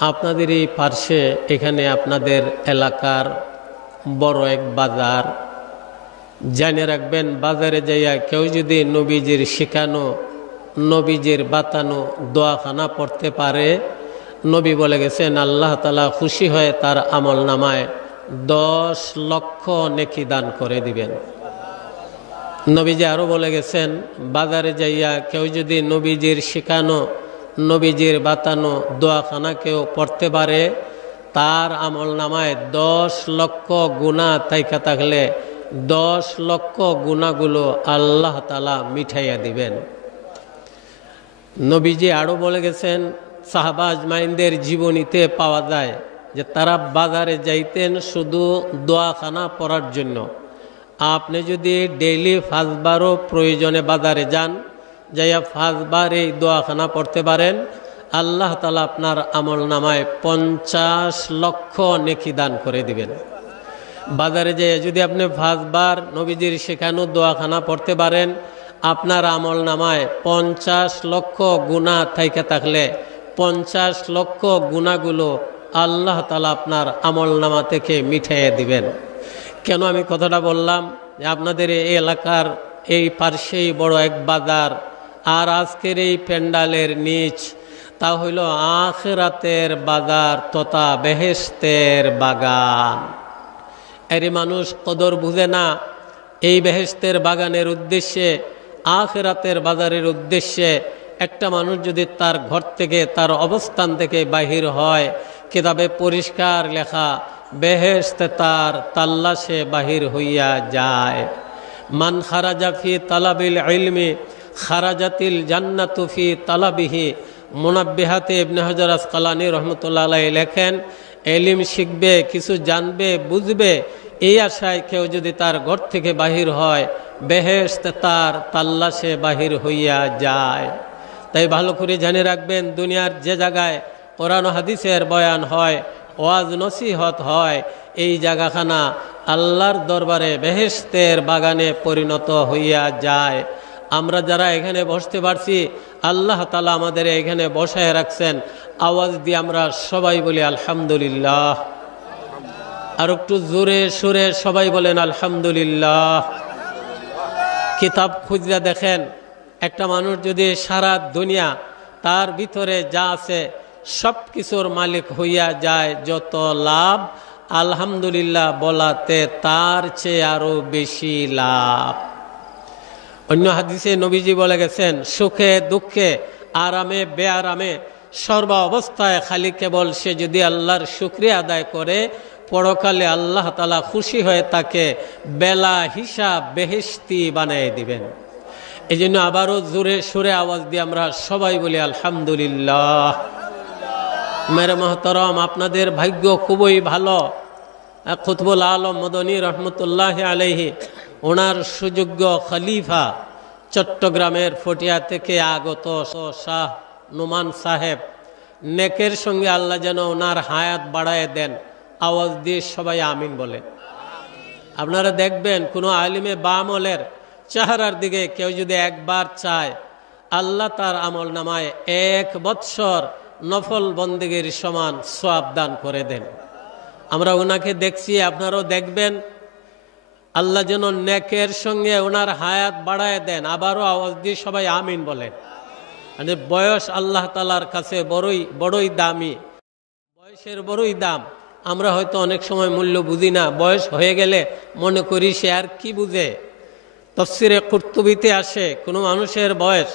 আপনাদের এই পার্শ্বে এখানে আপনাদের এলাকার বড় এক বাজার। জেনে রাখবেন, বাজারে যাইয়া কেউ যদি নবীজির শেখানো, নবীজির বাতানো দোয়াখানা পড়তে পারে, নবী বলে গেছেন আল্লাহ তাআলা খুশি হয়ে তার আমল নামায় 10 লক্ষ নেকি দান করে দিবেন। নবীজি আরও বলে গেছেন, বাজারে যাইয়া কেউ যদি নবীজির শেখানো, নবীজির বাতানো দোয়াখানা কেউ পড়তে পারে, তার আমল নামায় 10 লক্ষ গুনাহ থাইকা থাকলে 10 লক্ষ গুনাহগুলো আল্লাহ তাআলা মিঠাইয়া দিবেন। নবীজি আরও বলে গেছেন, সাহাবা আজমাইনদের জীবনীতে পাওয়া যায় যে তারা বাজারে যাইতেন শুধু দোয়াখানা পড়ার জন্য। আপনি যদি ডেইলি 5 বারও প্রয়োজনে বাজারে যান, যাইয়া 5 বার এই দোয়াখানা পড়তে পারেন, আল্লাহ তাআলা আপনার আমল নামায় 50 লক্ষ নেকি দান করে দিবেন। বাজারে যেয়ে যদি আপনি 5 বার নবীজির শেখানো দোয়াখানা পড়তে পারেন, আপনার আমল নামায় 50 লক্ষ গুনাহ থাইকা থাকলে 50 লক্ষ গুনাহগুলো আল্লাহ তাআলা আপনার আমল নামা থেকে মিঠাইয়ে দিবেন। কেন আমি কথাটা বললাম? আপনাদের এই এলাকার এই পার্শ্বেই বড় এক বাজার, আর আজকের এই প্যান্ডালের নিচ তা হইল আখিরাতের বাজার তথা বেহেশতের বাগান। এরে মানুষ কদর বুঝে না। এই বেহেশতের বাগানের উদ্দেশ্যে, আখিরাতের বাজারের উদ্দেশ্যে একটা মানুষ যদি তার ঘর থেকে, তার অবস্থান থেকে বাহির হয়, কিতাবে পরিষ্কার লেখা, বেহেশত তার তাল্লাশে বাহির হইয়া যায়। মান খারাজা ফি তালাবিল ইলমি খারাজাতিল জান্নাতু ফি তালাবিহি। মুনাব্বিহাতে ইবনে হাজার আসকালানী রহমতুল্লাহ আলাইহি লেখেন, এলিম শিখবে, কিছু জানবে, বুঝবে, এই আশায় কেউ যদি তার ঘর থেকে বাহির হয়, বেহেশত তার তাল্লাশে বাহির হইয়া যায়। তাই ভালো করে জেনে রাখবেন, দুনিয়ার যে জায়গায় কোরআন ও হাদিসের বয়ান হয়, ওয়াজ নসিহত হয়, এই জায়গাখানা আল্লাহর দরবারে বেহেশতের বাগানে পরিণত হইয়া যায়। আমরা যারা এখানে বসতে পারছি, আল্লাহ তাআলা আমাদের এখানে বসায় রাখছেন। আওয়াজ দিয়ে আমরা সবাই বলি আলহামদুলিল্লাহ। আর একটু জোরে সুরে সবাই বলেন আলহামদুলিল্লাহ। কিতাব খুঁজলে দেখেন, একটা মানুষ যদি সারা দুনিয়া তার ভিতরে যা আছে সব কিছুর মালিক হইয়া যায়, যত লাভ আলহামদুলিল্লাহ বলাতে তার চেয়ে আরো বেশি লাভ। অন্য হাদিসে নবীজি বলে গেছেন, সুখে দুঃখে আরামে বেআরামে সর্ব অবস্থায় খালি কেবল সে যদি আল্লাহর শুকরিয়া আদায় করে, পরকালে আল্লাহ তাআলা খুশি হয়ে তাকে বেলা হিসাব বেহেশতি বানিয়ে দিবেন। এই জন্য আবারও জোরে সুরে আওয়াজ দিয়ে আমরা সবাই বলি আলহামদুলিল্লাহ। মেরে মোহতরম, আপনাদের ভাগ্য খুবই ভালো। কুতুবুল আলম মদনী রহমতুল্লাহ আলাইহি, ওনার সুযোগ্য খলিফা চট্টগ্রামের ফটিয়া থেকে আগত শাহ নোমান সাহেব, নেকের সঙ্গে আল্লাহ যেন ওনার হায়াত বাড়ায় দেন। আওয়াজ দিয়ে সবাই আমিন বলেন। আপনারা দেখবেন, কোনো আলিমে বামলের চেহারার দিকে কেউ যদি একবার চায়, আল্লাহ তার আমল নামায় 1 বৎসর নফল বন্দেগীর সমান সওয়াব দান করে দেন। আমরা ওনাকে দেখছি, আপনারাও দেখবেন। আল্লাহ যেন নেকের সঙ্গে ওনার হায়াত বাড়ায় দেন। আবারও আওয়াজ দিয়ে সবাই আমিন বলেন। মানে বয়স আল্লাহ তাআলার কাছে বড়ই দামি, বয়সের বড়ই দাম। আমরা হয়তো অনেক সময় মূল্য বুঝি না। বয়স হয়ে গেলে মনে করি সে আর কি বুঝে। তাফসিরে কুরতুবিতে আসে, কোনো মানুষের বয়স,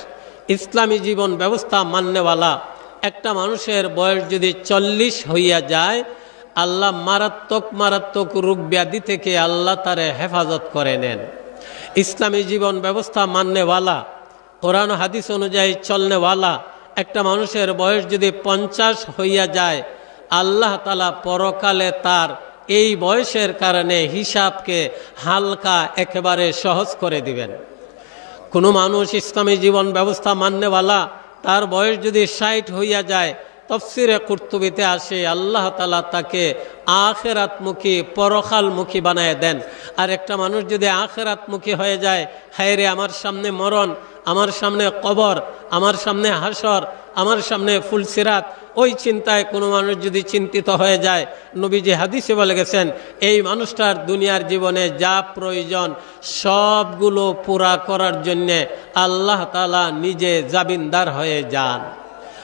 ইসলামী জীবন ব্যবস্থা মান্যওয়ালা একটা মানুষের বয়স যদি 40 হইয়া যায়, আল্লাহ মারাত্মক রোগ ব্যাধি থেকে আল্লাহ তারে হেফাজত করে নেন। ইসলামী জীবন ব্যবস্থা মান্যওয়ালা, কোরআন হাদিস অনুযায়ী চলনেওয়ালা একটা মানুষের বয়স যদি 50 হইয়া যায়, আল্লাহ তাআলা পরকালে তার এই বয়সের কারণে হিসাবকে হালকা একেবারে সহজ করে দিবেন। কোনো মানুষ ইসলামী জীবন ব্যবস্থা মান্যওয়ালা, তার বয়স যদি 60 হইয়া যায়, তাফসিরে কুরতুবিতে আসে আল্লাহ তাআলা তাকে আখিরাতমুখী পরকালমুখী বানায় দেন। আর একটা মানুষ যদি আখিরাতমুখী হয়ে যায়, হায় রে আমার সামনে মরণ, আমার সামনে কবর, আমার সামনে হাসর, আমার সামনে ফুলসিরাত, ওই চিন্তায় কোনো মানুষ যদি চিন্তিত হয়ে যায়, নবীজি হাদিসে বলে গেছেন এই মানুষটার দুনিয়ার জীবনে যা প্রয়োজন সবগুলো পুরা করার জন্যে আল্লাহ তাআলা নিজে জামিনদার হয়ে যান।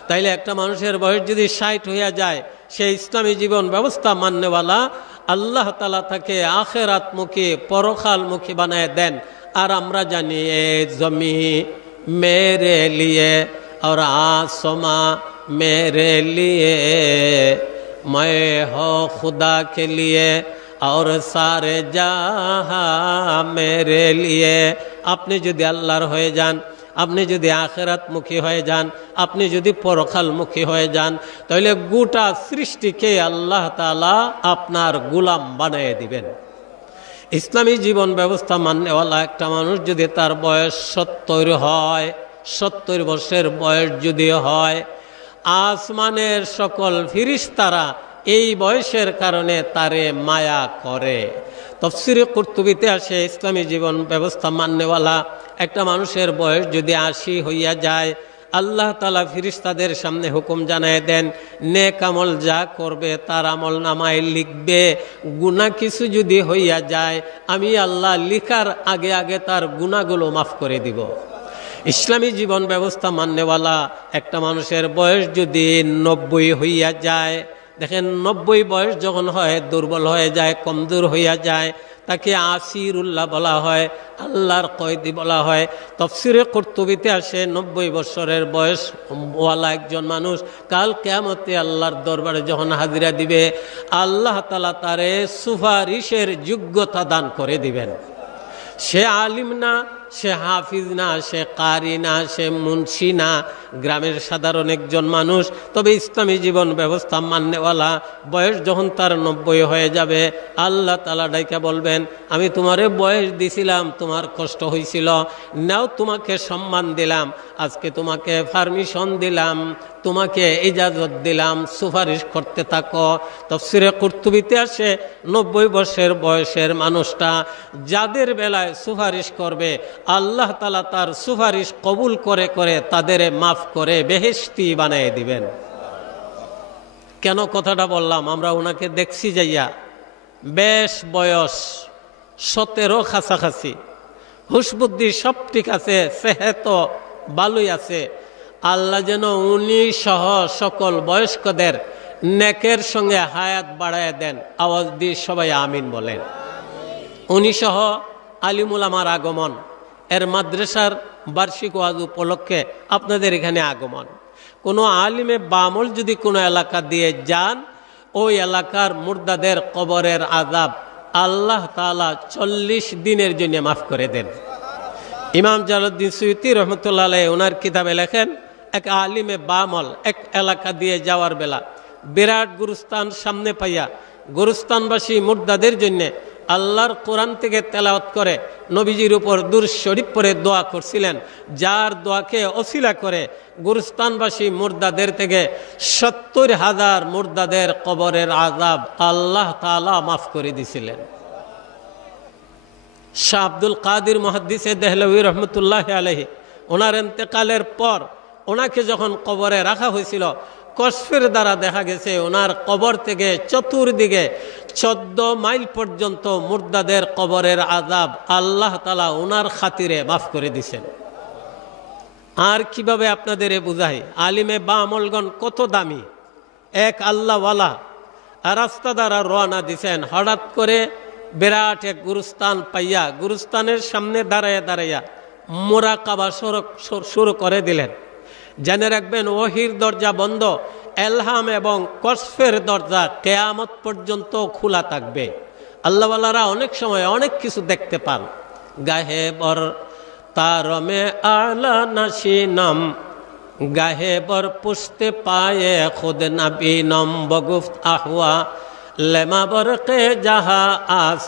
তাইলে একটা মানুষের বয়স যদি 60 হইয়া যায়, সে ইসলামী জীবন ব্যবস্থা মাননেওয়ালা, আল্লাহ তাআলা তাকে আখিরাতমুখী পরকালমুখী বানায় দেন। আর আমরা জানি এ জমি মেরে লিয়ে और आसमां मेरे लिए, मैं हो खुदा के लिए और सारे जहां मेरे लिए। আপনি যদি আল্লাহর হয়ে যান, আপনি যদি আখিরাতমুখী হয়ে যান, আপনি যদি পরকালমুখী হয়ে যান, তাহলে গোটা সৃষ্টিকে আল্লাহ তাআলা আপনার গোলাম বানিয়ে দিবেন। ইসলামী জীবন ব্যবস্থা মাননেওয়ালা একটা মানুষ যদি তার বয়স 70 হয়, 70 বছরের বয়স যদি হয়, আসমানের সকল ফিরিস্তারা এই বয়সের কারণে তারে মায়া করে। তাফসীরে কুরতুবীতে আসে ইসলামী জীবন ব্যবস্থা মাননেওয়ালা একটা মানুষের বয়স যদি 80 হইয়া যায়, আল্লাহ তাআলা ফিরিস্তাদের সামনে হুকুম জানায় দেন, নেক আমল যা করবে তার আমল নামায় লিখবে। গুনাহ কিছু যদি হইয়া যায়, আমি আল্লাহ লিখার আগে আগে তার গুনাহগুলো মাফ করে দিব। ইসলামী জীবন ব্যবস্থা মাননেওয়ালা একটা মানুষের বয়স যদি 90 হইয়া যায়, দেখেন 90 বয়স যখন হয় দুর্বল হয়ে যায়, কমজোর হইয়া যায়, তাকে আসিরুল্লাহ বলা হয়, আল্লাহর কয়েদি বলা হয়। তাফসীরে কুরতুবীতে আসে 90 বছরের বয়স ওয়ালা একজন মানুষ কাল কিয়ামতে আল্লাহর দরবারে যখন হাজিরা দিবে, আল্লাহ তাআলা তারে সুপারিশের যোগ্যতা দান করে দিবেন। সে আলিম না, সে হাফিজ না, সে কারি না, সে মুন্সি না, গ্রামের সাধারণ একজন মানুষ, তবে ইসলামী জীবন ব্যবস্থা মাননেওয়ালা বয়স যখন তার 90 হয়ে যাবে, আল্লাহ তাআলা ডাইকা বলবেন, আমি তোমারে বয়স দিছিলাম, তোমার কষ্ট হয়েছিল, নাও তোমাকে সম্মান দিলাম, আজকে তোমাকে পারমিশন দিলাম, তোমাকে ইজাজত দিলাম, সুপারিশ করতে থাকো। তাফসীরে কুরতুবীতে আসে 90 বছরের বয়সের মানুষটা যাদের বেলায় সুপারিশ করবে, আল্লাহ তাআলা তার সুপারিশ কবুল করে করে তাদের মাফ করে বেহেশতি বানিয়ে দিবেন। কেন কথাটা বললাম? আমরা ওনাকে দেখছি যাইয়া, বেশ বয়স 17 কাছাকাছি, হুশবুদ্ধি সব ঠিক আছে, সেহেত ভালোই আছে। আল্লাহ যেন উনি সহ সকল বয়স্কদের নেকের সঙ্গে হায়াত বাড়ায় দেন। আওয়াজ দিয়ে সবাই আমিন বলেন। উনি সহ আলিমুল আমার আগমন, এর মাদ্রাসার বার্ষিক ওয়াজ উপলক্ষে আপনাদের এখানে আগমন। কোনো আলিমে বামল যদি কোনো এলাকা দিয়ে যান, ওই এলাকার মুর্দাদের কবরের আযাব আল্লাহ তাআলা 40 দিনের জন্য মাফ করে দেন। ইমাম জালালউদ্দিন সুয়ুতী রহমতুল্লাহ আলাইহি ওনার কিতাবে লেখেন, এক আলিমে বামল এক এলাকা দিয়ে যাওয়ার বেলা বিরাট গুরুস্থান সামনে পাইয়া গুরুস্থানবাসী মুর্দাদের জন্য আল্লাহর কোরআন থেকে তেলাওয়াত করে নবীজির উপর দুরূদ শরীফ পড়ে দোয়া করছিলেন, যার দোয়াকে ওসিলা করে গুরুস্থানবাসী মুর্দাদের থেকে 70,000 মুর্দাদের কবরের আযাব আল্লাহ তাআলা মাফ করে দিয়েছিলেন। শাহ আব্দুল কাদির মুহাদ্দিসে দেহলভী রহমতুল্লাহি আলাইহি ওনার ইন্তেকালের পর ওনাকে যখন কবরে রাখা হয়েছিল, কশফের দ্বারা দেখা গেছে ওনার কবর থেকে চতুর্দিকে 14 মাইল পর্যন্ত মুর্দাদের কবরের আযাব আল্লাহ তাআলা ওনার খাতিরে মাফ করে দিয়েছেন। আর কিভাবে আপনাদের বুঝাই, আলিমে বা আমলগণ কত দামি। এক আল্লাহওয়ালা রাস্তা দ্বারা রওনা দিছেন, হঠাৎ করে বিরাট এক গুরুস্থান পাইয়া গুরুস্থানের সামনে দাঁড়াইয়া দাঁড়াইয়া মুরাকাবা শুরু করে দিলেন। জেনে রাখবেন, ওহির দরজা বন্ধ, এলহাম এবং কশফের দরজা কিয়ামত পর্যন্ত খোলা থাকবে। আল্লাহওয়ালারা অনেক সময় অনেক কিছু দেখতে পান। গাহে বর তারমে আলা নাশিনম, গাহে বর পুষতে পায়ে খুদ নবীনম, বগুফত আহওয়া লেমা বরকে জাহা আস,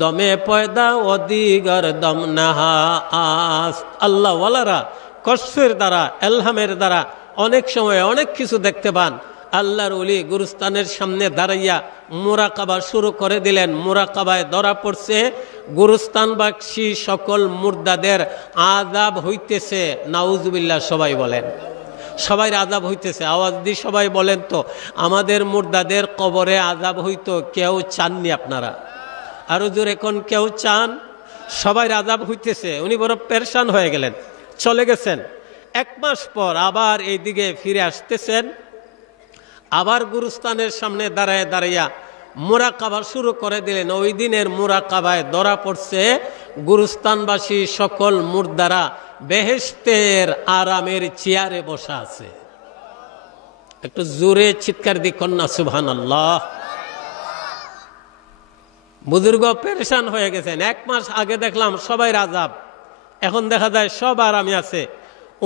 দমে পয়দা অদিগর দম নাহা আস। আল্লাহওয়ালারা কশফের দ্বারা এলহামের দ্বারা অনেক সময় অনেক কিছু দেখতে পান। আল্লাহর ওলি গুরুস্থানের সামনে দাঁড়াইয়া মুরাকাবা শুরু করে দিলেন। মুরাকাবায় ধরা পড়ছে গুরুস্থানবাসী সকল মুর্দাদের আযাব হইতেছে। নাউজুবিল্লাহ, সবাই বলেন। সবাই আযাব হইতেছে। আওয়াজ দিয়ে সবাই বলেন তো, আমাদের মুর্দাদের কবরে আযাব হইতো কেউ চাননি আপনারা? আরো জোরে কোন কেউ চান? সবাই আযাব হইতেছে। উনি বড় পেরেশান হয়ে গেলেন, চলে গেছেন। 1 মাস পর আবার এইদিকে ফিরে আসতেছেন। আবার গুরুস্থানের সামনে দাঁড়ায় দাঁড়াইয়া মুরাকাবা শুরু করে দিলেন। ওই দিনের মুরাকাবায় ধরা পড়ছে গুরুস্থানবাসী সকল মুর্দারা বেহেশতের আরামের চেয়ারে বসা আছে। একটু জোরে চিৎকার দি কন্যা সুবহানাল্লাহ। বুজুর্গ পেরেশান হয়ে গেছেন। 1 মাস আগে দেখলাম সবাই আযাব, এখন দেখা যায় সব আরামে আছে।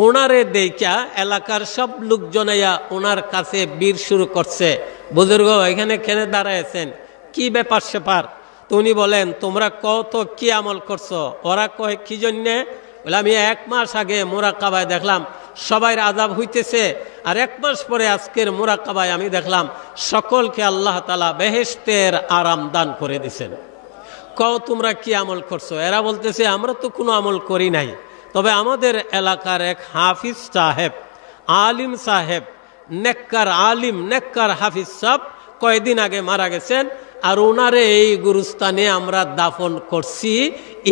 ওনারে দেখা এলাকার সব লোকজনাইয়া ওনার কাছে বীর শুরু করছে, বুজুর্গ এখানে কেনে দাঁড়াইছেন, কি ব্যাপার সেপার? তো উনি বলেন, তোমরা কত কি আমল করছো? ওরা কয় কি জন্যে? বলে, আমি 1 মাস আগে মুরাকাবায় দেখলাম সবাই আযাব হইতেছে, আর 1 মাস পরে আজকের মুরাকাবায় আমি দেখলাম সকলকে আল্লাহ তাআলা বেহেশতের আরাম দান করে দিছেন। কও তোমরা কি আমল করছো? এরা বলতেছে, আমরা তো কোনো আমল করি নাই, তবে আমাদের এলাকার এক হাফিজ সাহেব, আলিম সাহেব, নেককার আলিম, নেককার হাফিজ সাহেব কয়েকদিন আগে মারা গেছেন, আর ওনারে এই গুরুস্থানে আমরা দাফন করছি,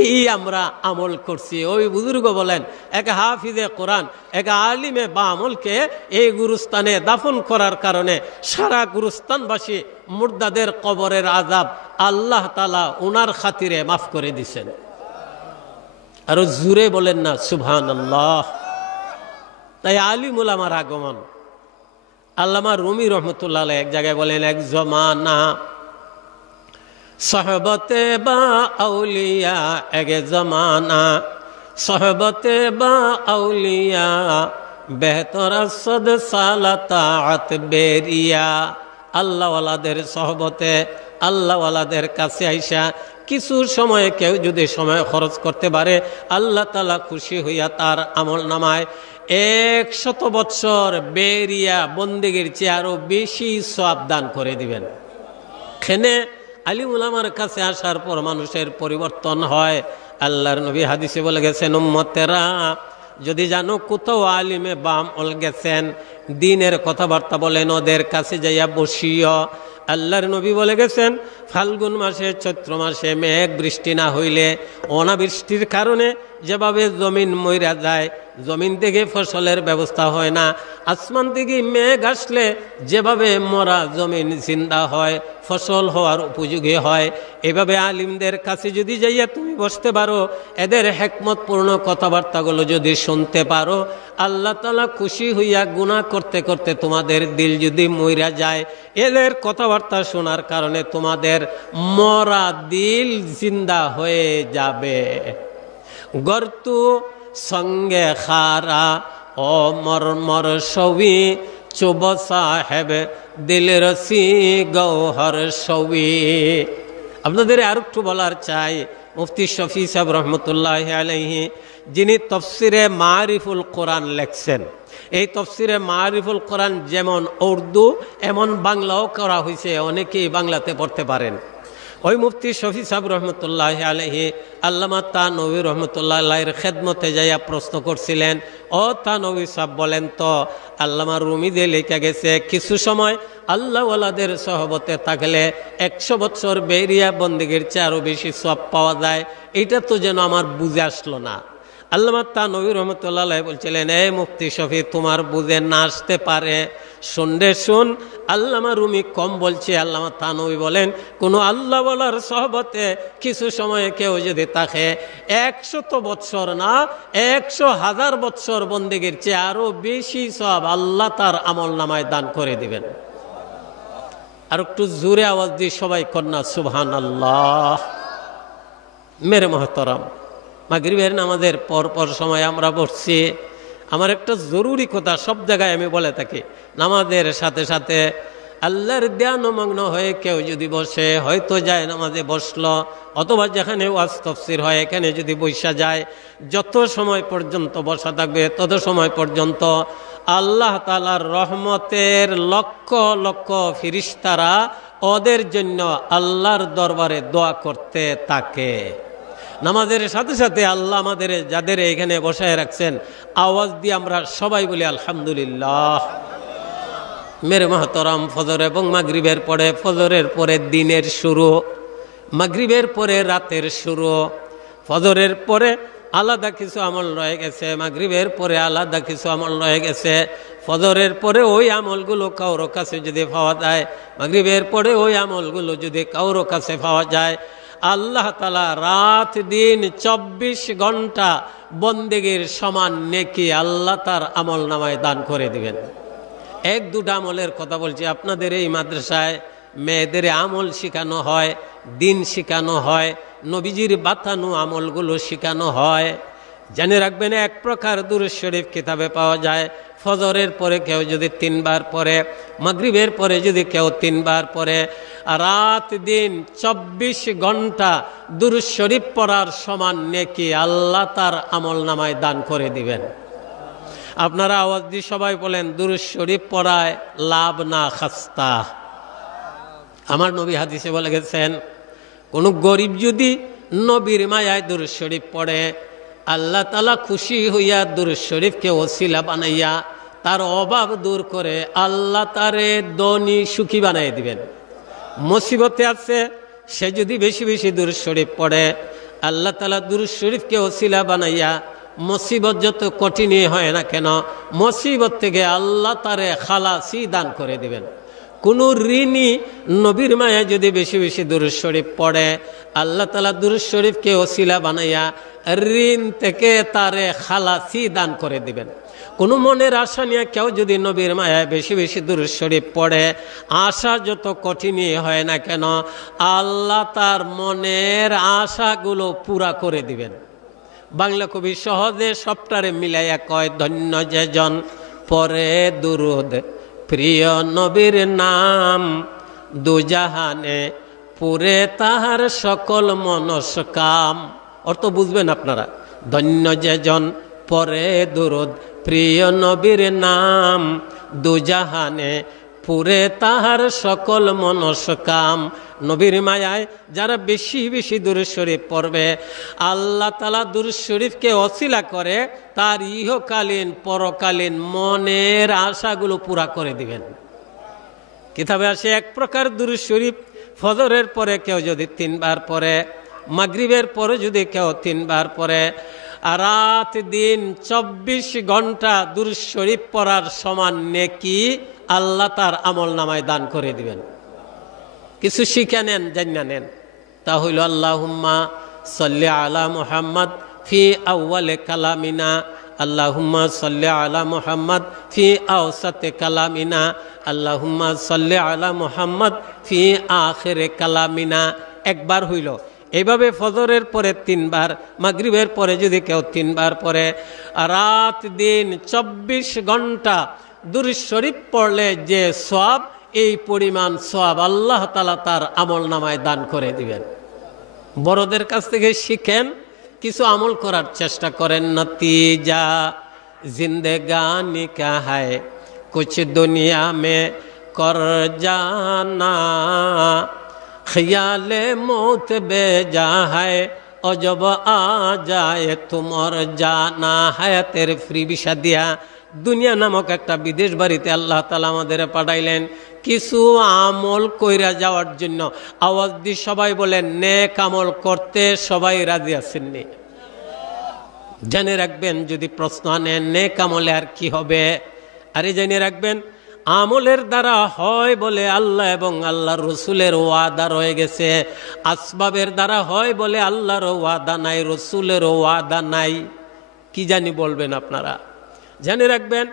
এই আমরা আমল করছি। ওই বুজুর্গ বলেন, এক হাফিজে কোরআন, এক আলিমে বা আমলকে এই গুরুস্থানে দাফন করার কারণে সারা গুরুস্থানবাসী মুর্দাদের কবরের আযাব আল্লাহ তাআলা ওনার খাতিরে মাফ করে দিছেন। আরো জুড়ে বলেন না সুবহানাল্লাহ। তাই আলিম উলামার আগমন। আল্লামা রুমি রহমতুল্লাহ আলাইহি এক জায়গায় বলেন, এক জমানা সহবতে বা আউলিয়া, এক জমানা সহবতে বা আউলিয়া, বেহতর সদ সালাতাত বেরিয়া। আল্লাহওয়ালাদের সহবতে, আল্লাহওয়ালাদের কাছে আইসা কিছু সময়ে কেউ যদি সময় খরচ করতে পারে, আল্লাহ তাআলা খুশি হইয়া তার আমল নামায় 100 বছর বেরিয়া বন্দেগীর চেয়ে আরো বেশি সওয়াব দান করে দিবেন। খেনে আলিম উলামার কাছে আসার পর মানুষের পরিবর্তন হয়। আল্লাহর নবী হাদিসে বলে গেছেন, উম্মতেরা যদি জানো কোথাও আলিমে বাম ওল গেছেন, দিনের কথাবার্তা বলেন, ওদের কাছে যাইয়া বসিও। আল্লাহর নবী বলে গেছেন, ফাল্গুন মাসে, চৈত্র মাসে মেঘ বৃষ্টি না হইলে, অনাবৃষ্টির কারণে যেভাবে জমিন মইরা যায়, জমিন থেকে ফসলের ব্যবস্থা হয় না, আসমান থেকে মেঘ আসলে যেভাবে মরা জমিন জিন্দা হয়, ফসল হওয়ার উপযোগী হয়, এভাবে আলিমদের কাছে যদি যাইয়া তুমি বসতে পারো, এদের হিকমতপূর্ণ কথাবার্তাগুলো যদি শুনতে পারো, আল্লাহ তাআলা খুশি হইয়া গুনাহ করতে করতে তোমাদের দিল যদি মইরা যায়, এদের কথাবার্তা শোনার কারণে তোমাদের মরা দিল জিন্দা হয়ে যাবে। গর্তু সঙ্গে খারা ও মরমর সবি, চুব সাহেব দিল রসি গৌহর সবি। আপনাদের আর একটু বলার চাই, মুফতি শফি সাহেব রহমতুল্লাহি আলাইহি, যিনি তফসিরে মারিফুল কোরআন লেখছেন, এই তফসিরে মারিফুল কোরআন যেমন উর্দু এমন বাংলাও করা হয়েছে, অনেকেই বাংলাতে পড়তে পারেন। ওই মুফতি শফি সাহেব রহমতুল্লাহি আলাইহি আল্লামা তানভী রহমতুল্লাহ আলাইহির খেদমতে যাইয়া প্রশ্ন করছিলেন, ও তানভী সাহেব বলেন তো, আল্লামা রুমি দিয়ে লেখা গেছে কিছু সময় আল্লাহওয়ালাদের সহবতে থাকলে 100 বছর বেরিয়া বন্দেগীর চেয়ে আরো বেশি সওয়াব পাওয়া যায়। এটা তো যেন আমার বুঝে আসলো না। আল্লামা তানভী রহমতুল্লাহ আলাইহি বলছিলেন, এই মুফতি শফি, তোমার বুঝে না আসতে পারে, শুনরে শুন। আল্লামা রুমি কম বলছে। আল্লামা তানভী বলেন, কোনো আল্লাহওয়ালার সহবতে কিছু সময়ে কেউ যদি থাকে 100 বছর না, 100,000 বছর বন্দেগীর চেয়ে আরো বেশি সওয়াব আল্লাহ তার আমল নামায় দান করে দিবেন। আর একটু জোরে আওয়াজ দিয়ে সবাই কন্যা সুবহানাল্লাহ। মেরে মহতরম, মাগরিবের নামাজের পর সময় আমরা বসছি। আমার একটা জরুরি কথা সব জায়গায় আমি বলে থাকি, নামাজের সাথে সাথে আল্লাহর ধ্যানমগ্ন হয়ে কেউ যদি বসে, হয়তো যায় নামাজে বসলো, অথবা যেখানে ওয়াজ তাফসীর হয় এখানে যদি বসা যায়, যত সময় পর্যন্ত বসা থাকবে তত সময় পর্যন্ত আল্লাহ তাআলার রহমতের লক্ষ লক্ষ ফেরেশতারা ওদের জন্য আল্লাহর দরবারে দোয়া করতে থাকে। নামাজের সাথে সাথে আল্লাহ আমাদের যাদের এখানে বসায় রাখছেন, আওয়াজ দিয়ে আমরা সবাই বলি আলহামদুলিল্লাহ। মেরে মহতরম, ফজর এবং মাগরিবের পরে, ফজরের পরে দিনের শুরু, মাগরিবের পরে রাতের শুরু। ফজরের পরে আলাদা কিছু আমল রয়ে গেছে, মাগরিবের পরে আলাদা কিছু আমল রয়ে গেছে। ফজরের পরে ওই আমলগুলো কারো কাছে যদি পাওয়া যায়, মাগরিবের পরে ওই আমলগুলো যদি কারো কাছে পাওয়া যায়, আল্লাহ তাআলা রাত দিন 24 ঘন্টা বন্দেগীর সমান নেকি আল্লাহ তার আমল নামায় দান করে দিবেন। এক দুটা আমলের কথা বলছি। আপনাদের এই মাদ্রাসায় মেয়েদের আমল শেখানো হয়, দিন শেখানো হয়, নবীজির বাতানো আমলগুলো শেখানো হয়। জেনে রাখবেন, এক প্রকার দুরূদ শরীফ কিতাবে পাওয়া যায়। ফজরের পরে কেউ যদি 3 বার পড়ে, মাগরিবের পরে যদি কেউ 3 বার পড়ে, রাত দিন 24 ঘন্টা দুরূদ শরীফ পড়ার সমান নেকি আল্লাহ তার আমল নামায় দান করে দিবেন। আপনারা আওয়াজ দিয়ে সবাই বলেন, দুরূদ শরীফ পড়ায় লাভ না খাস্তা। আমার নবী হাদিসে বলে গেছেন, কোন গরিব যদি নবীর মায়ায় দুরূদ শরীফ পড়ে, আল্লাহ তাআলা খুশি হইয়া দুরূদ শরীফকে ওসিলা বানাইয়া তার অভাব দূর করে আল্লাহ তারে ধনী সুখী বানাই দিবেন। মুসিবতে আছে, সে যদি বেশি বেশি দুরূদ শরীফ পড়ে, আল্লাহ তাআলা দুরূদ শরীফকে ওসিলা বানাইয়া মুসিবত যত কঠিনই হয় না কেন, মুসিবত থেকে আল্লাহ তারে খালাসি দান করে দিবেন। কোন ঋণী নবীর মায়া যদি বেশি বেশি দুরূদ শরীফ পড়ে, আল্লাহ তাআলা দুরূদ শরীফকে ওসিলা বানাইয়া ঋণ থেকে তারে খালাসি দান করে দিবেন। কোনো মনের আশা নিয়ে কেউ যদি নবীর মায়ায় বেশি বেশি দুরূদ শরীফ পড়ে, আশা যত কঠিনই হয় না কেন, আল্লাহ তার মনের আশাগুলো পুরা করে দিবেন। বাংলা কবি সহজে সবটারে মিলাইয়া কয়, ধন্য যে জন পড়ে দুরূদ প্রিয় নবীর নাম, দুজাহানে পুরে তাহার সকল মনস্কাম। অর্থ বুঝবেন আপনারা, ধন্য যে জন পড়ে দুরূদ প্রিয় নবীর নাম, দুজাহানে পুরে তাহার সকল মনস্কাম। নবীর মায়ায় যারা বেশি বেশি দুরূদ শরীফ পড়বে, আল্লাহ তাআলা দুরূদ শরীফকে ওসিলা করে তার ইহকালীন পরকালীন মনের আশাগুলো পুরা করে দিবেন। কিতাবে আসে, এক প্রকার দুরূদ শরীফ ফজরের পরে কেউ যদি 3 বার পড়ে, মাগরিবের পরে যদি কেউ 3 বার পড়ে, রাত দিন 24 ঘন্টা দুরূদ শরীফ পড়ার সমান নেকি আল্লাহ তার আমল নামায় দান করে দিবেন। কিছু শিখে নেন, জানিয়ে নেন। তা হইল, আল্লাহুম্মা সাল্লি আলা মুহাম্মদ ফি আউয়ালে কালামিনা, আল্লাহুম্মা সাল্লি আলা মুহাম্মদ ফি আওসাতে কালামিনা, আল্লাহুম্মা সাল্লি আলা মুহাম্মদ ফি আখিরে কালামিনা। একবার হইল। এইভাবে ফজরের পরে 3 বার, মাগরিবের পরে যদি কেউ 3 বার পড়ে, রাত দিন 24 ঘন্টা দুরূদ শরীফ পড়লে যে সওয়াব, এই পরিমাণ সওয়াব আল্লাহ তাআলা তার আমল নামায় দান করে দিবেন। বড়দের কাছ থেকে শিখেন, কিছু আমল করার চেষ্টা করেন। নতিজা জিন্দেগানি কা হ্যায় কুছ দুনিয়া মে কর জানা, খিয়ালে মৌত বেজা হ্যায় অজব আ যায় তুমর জানা। হায়াতের ফ্রি ভিসা দিয়া দুনিয়া নামক একটা বিদেশ বাড়িতে আল্লাহ তাআলা আমাদের পাঠাইলেন কিছু আমল কইরা যাওয়ার জন্য। আওয়াজ দিয়ে সবাই বলেন, নেক আমল করতে সবাই রাজি আছেননি? জেনে রাখবেন, যদি প্রশ্ন আনেন নেক আমলে আর কি হবে, আরে জেনে রাখবেন, আমলের দ্বারা হয় বলে আল্লাহ এবং আল্লাহর রসুলের ওয়াদা রয়ে গেছে। আসবাবের দ্বারা হয় বলে আল্লাহর ওয়াদা নাই, রসুলের ওয়াদা নাই। কি জানি বলবেন আপনারা? জেনে রাখবেন,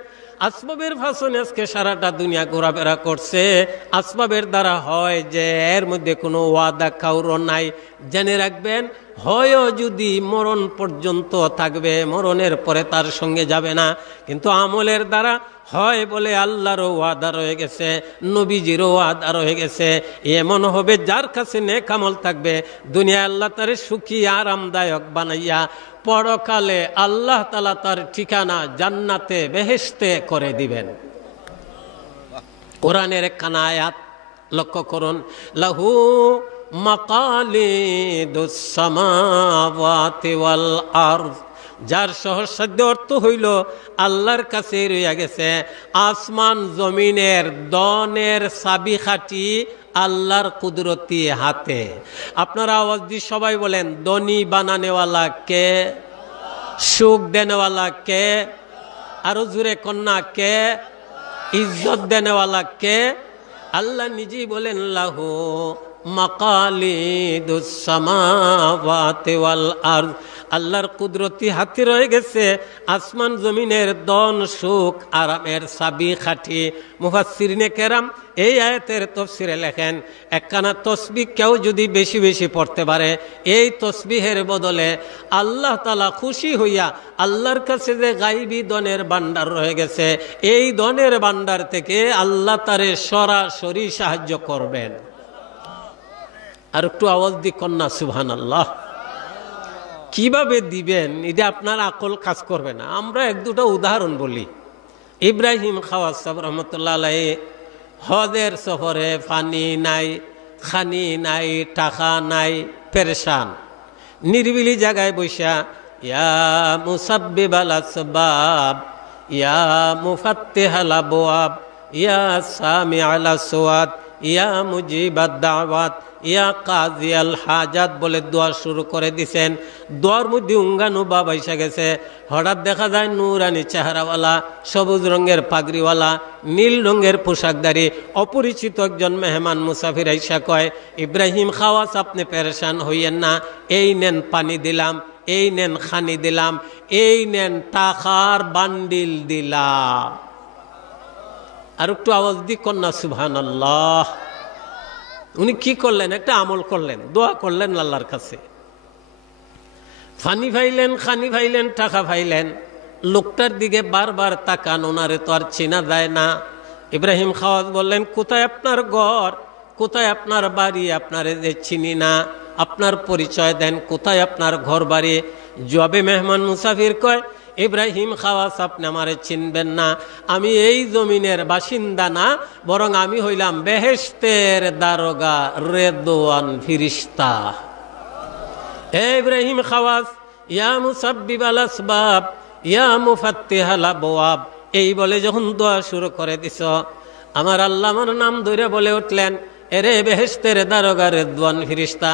আসবাবের ফাঁসনে আজকে সারাটা দুনিয়া ঘোরাফেরা করছে। আসবাবের দ্বারা হয় যে এর মধ্যে কোনো ওয়াদা কাউর নাই। জেনে রাখবেন, হয়ও যদি মরণ পর্যন্ত থাকবে, মরণের পরে তার সঙ্গে যাবে না। কিন্তু আমলের দ্বারা হয় বলে আল্লাহরও ওয়াদা রয়ে গেছে, নবীজিরও ওয়াদা রয়ে গেছে। এমন হবে যার কাছে নেক আমল থাকবে, দুনিয়া আল্লাহ তারে সুখী আরামদায়ক বানাইয়া পরকালে আল্লাহ তাআলা তার ঠিকানা জান্নাতে বেহেশতে করে দিবেন। কোরআনের একখানা আয়াত লক্ষ্য করুন, লাহু মাকালিদুস সামাওয়াতি ওয়াল আরদ, যার সহজসাধ্য অর্থ হইল আল্লাহর কাছে রইয়া গেছে আসমান জমিনের দনের চাবিকাঠি আল্লাহর কুদরতি হাতে। আপনারা আওয়াজ দিয়ে সবাই বলেন, দনি বানানেওয়ালা কে? সুখ দেনেওয়ালা কে? আরো জুড়ে কন্যা কে? ইজ্জত দেনেওয়ালা কে? আল্লাহ নিজেই বলেন, লাহু মাকালিদুস সামাওয়াতি ওয়াল আরদ, আল্লাহর কুদরতি হাতে রয়ে গেছে আসমান জমিনের দন সুখ আরামের চাবিকাঠি। মুফাসসিরিনে কেরাম এই আয়াতের তাফসীরে লেখেন, একখানা তসবিহ কেউ যদি বেশি বেশি পড়তে পারে, এই তসবিহের বদলে আল্লাহ তাআলা খুশি হইয়া আল্লাহর কাছে যে গায়বী দনের ভান্ডার রয়ে গেছে, এই দনের ভান্ডার থেকে আল্লাহ তারে সরাসরি সাহায্য করবেন। আর একটু আওয়াজ দি কন্যা সুবহানাল্লাহ। কিভাবে দিবেন এটা আপনার আকল কাজ করবে না। আমরা এক দুটো উদাহরণ বলি। ইব্রাহিম খাওয়াস সাহেব রহমতুল্লাহ আলাইহি হজের সফরে পানি নাই, খানি নাই, টাকা নাই, পেরেশান, নিরিবিলি জায়গায় বৈশা ইয়া মুসাব্বিবাল আসবাব, ইয়া মুফাত্তিহাল আবওয়াব, ইয়া সামিআল আসওয়াত, ইয়া মুজিবাদ দাওয়াত, ইয়া কাজিয়াল হাজাত বলে দোয়া শুরু করে দিছেন। দোয়ার মধ্যে উঙ্গানু বাবা এসে গেছে। হঠাৎ দেখা যায় নুরানি চেহারাওয়ালা, সবুজ রঙের পাগড়িওয়ালা, নীল রঙের পোশাকধারী অপরিচিত একজন মেহমান মুসাফির আইসা কয়, ইব্রাহিম খাওয়াস, আপনি পেরেশান হইয়েন না, এই নেন পানি দিলাম, এই নেন খানি দিলাম, এই নেন টাকার বান্ডিল দিলাম। আর একটু আওয়াজ দি কন্যা সুবহানাল্লাহ। উনি কি করলেন? একটা আমল করলেন, দোয়া করলেন আল্লাহর কাছে। ফানি ফাইলেন, খানি ফাইলেন, টাকা ফাইলেন। লোকটার দিকে বারবার তাকান, ওনারে তো আর চেনা যায় না। ইব্রাহিম খাওয়াস বললেন, কোথায় আপনার ঘর, কোথায় আপনার বাড়ি? আপনারে যে চিনি না, আপনার পরিচয় দেন, কোথায় আপনার ঘর বাড়ি? জবাবে মেহমান মুসাফির কয়, ইব্রাহিম খাওয়াস, আপনি আমারে চিনবেন না, আমি এই জমিনের বাসিন্দা না, বরং আমি হইলাম বেহেশতের দারোগা, রেদওয়ান ফিরিস্তা। ইব্রাহিম খাওয়াস, ইয়া মুসাব্বিবাল আসবাব, ইয়া মুফাত্তিহাল আবওয়াব, এই বলে যখন দোয়া শুরু করে দিছ, আমার আল্লাহ আমার নাম ধরে বলে উঠলেন, এরে বেহেশতের দারোগা, রেদওয়ান ফিরিস্তা,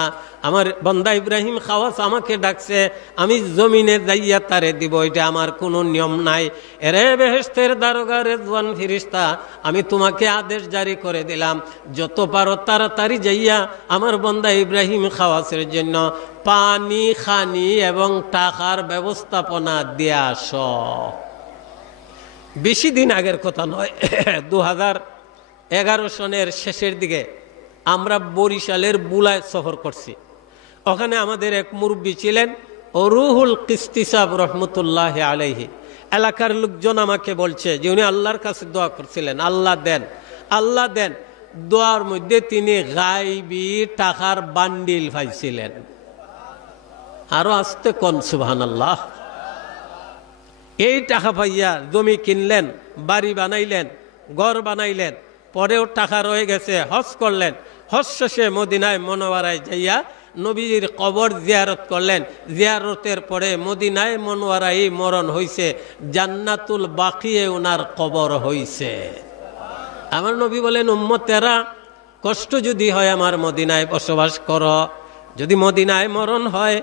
আমার বান্দা ইব্রাহিম খাওয়াস আমাকে ডাকছে, আমি জমিনে যাইয়া তারে দিব, এটা আমার কোনো নিয়ম নাই। এরে বেহেশতের দারোগা, রেদওয়ান ফিরিস্তা, আমি তোমাকে আদেশ জারি করে দিলাম, যত পারো তাড়াতাড়ি যাইয়া আমার বান্দা ইব্রাহিম খাওয়াসের জন্য পানি, খানি এবং টাকার ব্যবস্থাপনা দিয়ে আস। বেশি দিন আগের কথা নয়, 2011 সনের শেষের দিকে আমরা বরিশালের বুলায় সফর করছি। ওখানে আমাদের এক মুরব্বী ছিলেন, রুহুল কিস্তি সাহেব রহমতুল্লাহ আলাইহি। এলাকার লোকজন আমাকে বলছে যে উনি আল্লাহর কাছে দোয়া করছিলেন, আল্লাহ দেন, আল্লাহ দেন। দোয়ার মধ্যে তিনি গায়বী টাকার বান্ডিল পাইছিলেন। আরো আসতে কোন সুবহানাল্লাহ। এই টাকা পাইয়া জমি কিনলেন, বাড়ি বানাইলেন, ঘর বানাইলেন, পরেও টাকা রয়ে গেছে, হজ করলেন। হজ শেষে মদিনায় মুনাওয়ারায় যাইয়া নবীর কবর জিয়ারত করলেন। জিয়ারতের পরে মদিনায় মুনাওয়ারায় মরণ হইছে, জান্নাতুল বাকিয়ে ওনার কবর হইছে। আমার নবী বলেন, উম্মতেরা কষ্ট যদি হয় আমার মদিনায় বসবাস করো, যদি মদিনায় মরণ হয়,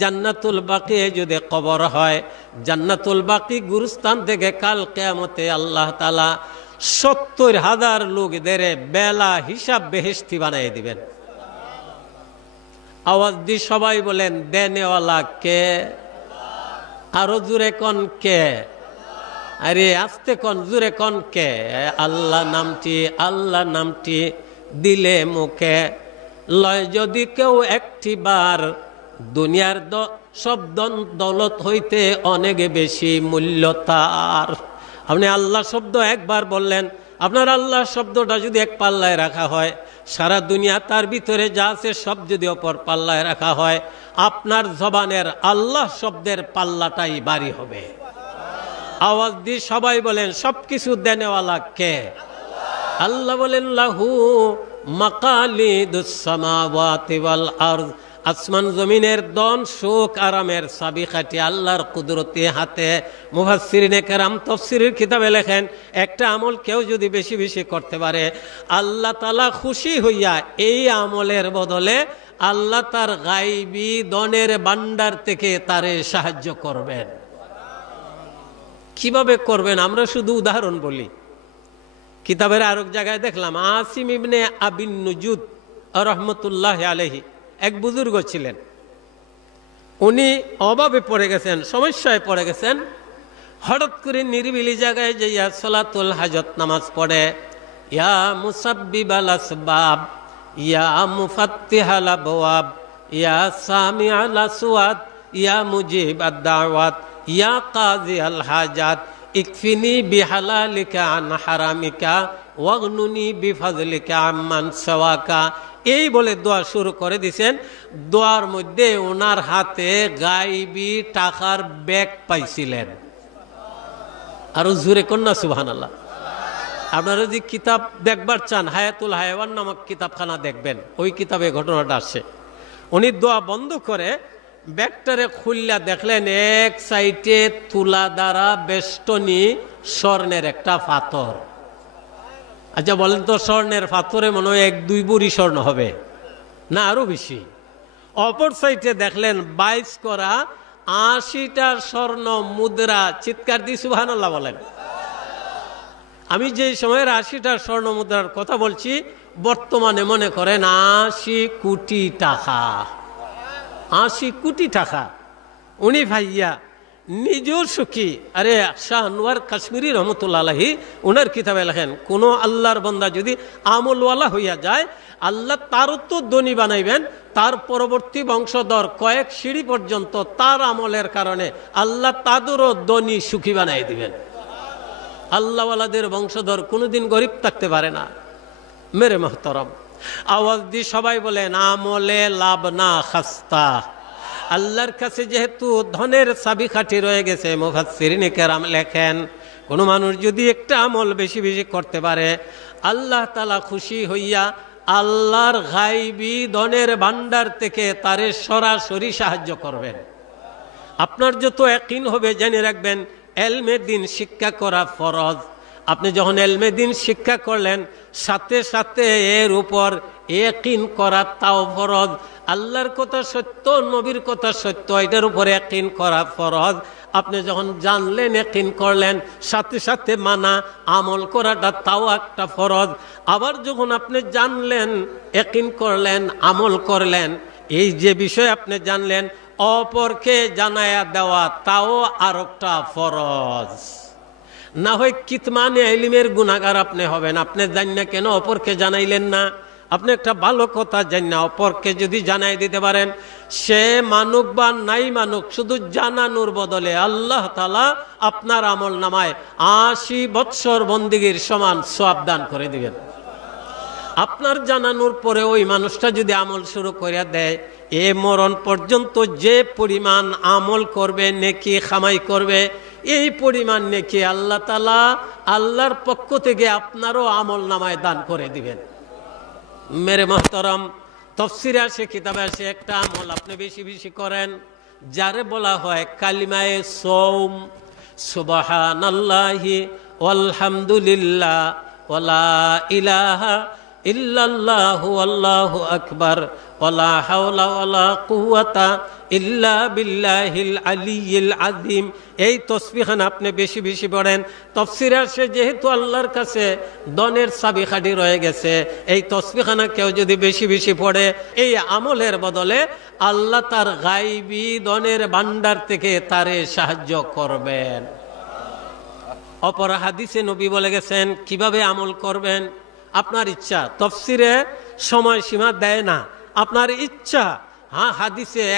জান্নাতুল বাকি যদি কবর হয়, জান্নাতুল বাকি গুরুস্থান থেকে কাল কিয়ামতে আল্লাহ তাআলা 70,000 লোকদের বেলা হিসাব বেহেশতি বানিয়ে দিবেন। আওয়াজ দি সবাই বলেন, দেনেওয়ালা কে? আরো জুড়ে কোন কে? আরে আস্তে কোন, জুড়ে কোন কে? আল্লাহ নামটি, আল্লাহ নামটি দিলে মুখে লয় যদি কেউ একটি বার, দুনিয়ার সব দৌলত হইতে অনেক বেশি মূল্য তার। আপনি আল্লাহ শব্দ একবার বললেন, আপনার আল্লাহ শব্দটা যদি এক পাল্লায় রাখা হয়, সারা দুনিয়া তার ভিতরে যা আছে সব যদি অপর পাল্লায় রাখা হয়, আপনার জবানের আল্লাহ শব্দের পাল্লাটাই ভারী হবে। আওয়াজ দিয়ে সবাই বলেন, সবকিছু দেনেওয়ালা কে? আল্লাহ বলেন লাহু মাকালিদুস সামাওয়াতি ওয়াল আরদ, আসমান জমিনের দন সুখ আরামের চাবিকাঠি আল্লাহর কুদরতি হাতে। মুফাসসিরিনে কেরাম তাফসীরের কিতাবে লেখেন, একটা আমল কেউ যদি বেশি বেশি করতে পারে, আল্লাহ তাআলা খুশি হইয়া এই আমলের বদলে আল্লাহ তার গায়বী দনের ভান্ডার থেকে তারে সাহায্য করবেন। কিভাবে করবেন আমরা শুধু উদাহরণ বলি। কিতাবের আরেক জায়গায় দেখলাম, আসিম ইবনে আবিন নুজুদ রহমতুল্লাহ আলাইহি এক বুজুর্গ ছিলেন। উনি অভাবে পড়ে গেছেন, সমস্যায় পড়ে গেছেন। হঠাৎ করে নিরিবিলি জায়গায় যাইয়া সালাতুল হাজত নামাজ পড়ে, ইয়া মুসাব্বিবাল আসবাব, ইয়া মুফাত্তিহাল আবওয়াব, ইয়া সামিআল আসওয়াত, ইয়া মুজিবাদ দাওয়াত, ইয়া কাযিয়াল হাজাত, ইকফিনি বিহালালিকা আন হারামিকা ওয়াগনুনি বিফাজলিকা আম্মান সাওয়াকা। এই বলে দোয়া শুরু করে দিছেন। দোয়ার মধ্যে ওনার হাতে গায়বী টাকার ব্যাগ পাইছিলেন। আরো জোরে কন্যা সুবহানাল্লাহ। আপনারা যদি কিতাব দেখবার চান, হায়াতুল হায়াওয়ান নামক কিতাবখানা দেখবেন, ওই কিতাবে ঘটনাটা আসে। উনি দোয়া বন্ধ করে ব্যাগটারে খুললা দেখলেন, এক সাইডে তুলা দ্বারা বেষ্টনী স্বর্ণের একটা পাথর। আচ্ছা বলেন তো, স্বর্ণের পাথরে মনে হয় 1-2 ভরি স্বর্ণ হবে না, আরো বেশি। অপর সাইডে দেখলেন 22 করা 80টা স্বর্ণ মুদ্রা। চিৎকার দিয়ে সুবহানাল্লাহ বলেন। আমি যে সময়ের 80টা স্বর্ণ মুদ্রার কথা বলছি, বর্তমানে মনে করেন 80 কোটি টাকা। 80 কোটি টাকা। উনি ভাইয়া নিজেও সুখী। আরে শাহ আনোয়ার কাশ্মীরি রহমতুল্লাহ আলাইহি ওনার কিতাবে লেখেন, কোন আল্লাহর বান্দা যদি আমলওয়ালা হইয়া যায়, আল্লাহ তারও তো ধনী বানাইবেন, তার পরবর্তী বংশধর কয়েক সিঁড়ি পর্যন্ত তার আমলের কারণে আল্লাহ তাদেরও ধনী সুখী বানাই দিবেন। আল্লাহওয়ালাদের বংশধর কোনোদিন গরিব থাকতে পারে না। মেরে মোহতরম, আওয়াজ দিয়ে সবাই বলেন, আমলে লাভ না খাস্তা। আল্লাহর কাছে যেহেতু ধনের চাবিকাঠি রয়ে গেছে, মুফাসসিরিনে কেরাম লেখেন, কোনো মানুষ যদি একটা আমল বেশি বেশি করতে পারে, আল্লাহ তাআলা খুশি হইয়া আল্লাহর গায়বী ধনের ভান্ডার থেকে তারে সরাসরি সাহায্য করবেন। আপনার যত ইয়াকিন হবে, জেনে রাখবেন এলমে দিন শিক্ষা করা ফরজ। আপনি যখন এলমে দিন শিক্ষা করলেন, সাথে সাথে এর উপর ইয়াকিন করা তাও ফরজ। আল্লাহর কথা সত্য, নবীর কথা সত্য, এটার উপরে ইয়াকিন করা ফরজ। আপনি যখন জানলেন, ইয়াকিন করলেন, সাথে সাথে মানা আমল করাটা তাও একটা ফরজ। আবার যখন আপনি জানলেন, ইয়াকিন করলেন, আমল করলেন, এই যে বিষয় আপনি জানলেন, অপরকে জানায়া দেওয়া তাও আর একটা ফরজ। না হয় কিতমানে ইলমের গুনাহগার আপনি হবেন। আপনি জানেন কেন অপরকে জানাইলেন না? আপনি একটা ভালো কথা জানেন না, অপরকে যদি জানাই দিতে পারেন, সে মানুক বা নাই মানুক, শুধু জানানোর বদলে আল্লাহ তাআলা আপনার আমল নামায় 80 বৎসর বন্দেগীর সমান সওয়াব দান করে দিবেন। আপনার জানানোর পরে ওই মানুষটা যদি আমল শুরু করে দেয়, এ মরণ পর্যন্ত যে পরিমাণ আমল করবে, নেকি খামাই করবে, এই পরিমাণ নেকি আল্লাহ তাআলা আল্লাহর পক্ষ থেকে আপনারও আমল নামায় দান করে দিবেন। মেরে মোহতরম, তাফসীরে আসে, কিতাবে আসে, একটা আমল আপনি বেশি বেশি করেন, যারে বলা হয় কালিমায়ে সওম, সুবহানাল্লাহি ওয়ালহামদুলিল্লাহ ওয়ালা ইলাহা ইল্লাল্লাহু আল্লাহু আকবার ওয়ালা হাওলা ওয়ালা কুওয়াতা ইল্লা বিল্লাহিল আলিয়্যিল আযীম। এই তাসবিহখানা আপনি বেশি বেশি পড়েন। তাফসীরে আসে, যেহেতু আল্লাহর কাছে ধনের চাবিকাঠি রয়ে গেছে, এই তাসবিহখানা কেউ যদি বেশি বেশি পড়ে, এই আমলের বদলে আল্লাহ তার গায়বী ধনের ভান্ডার থেকে তারে সাহায্য করবেন। অপর হাদিসে নবী বলে গেছেন কিভাবে আমল করবেন। আপনার ইচ্ছা, তাফসীরে সময়সীমা দেয় না, আপনার ইচ্ছা। হ্যাঁ,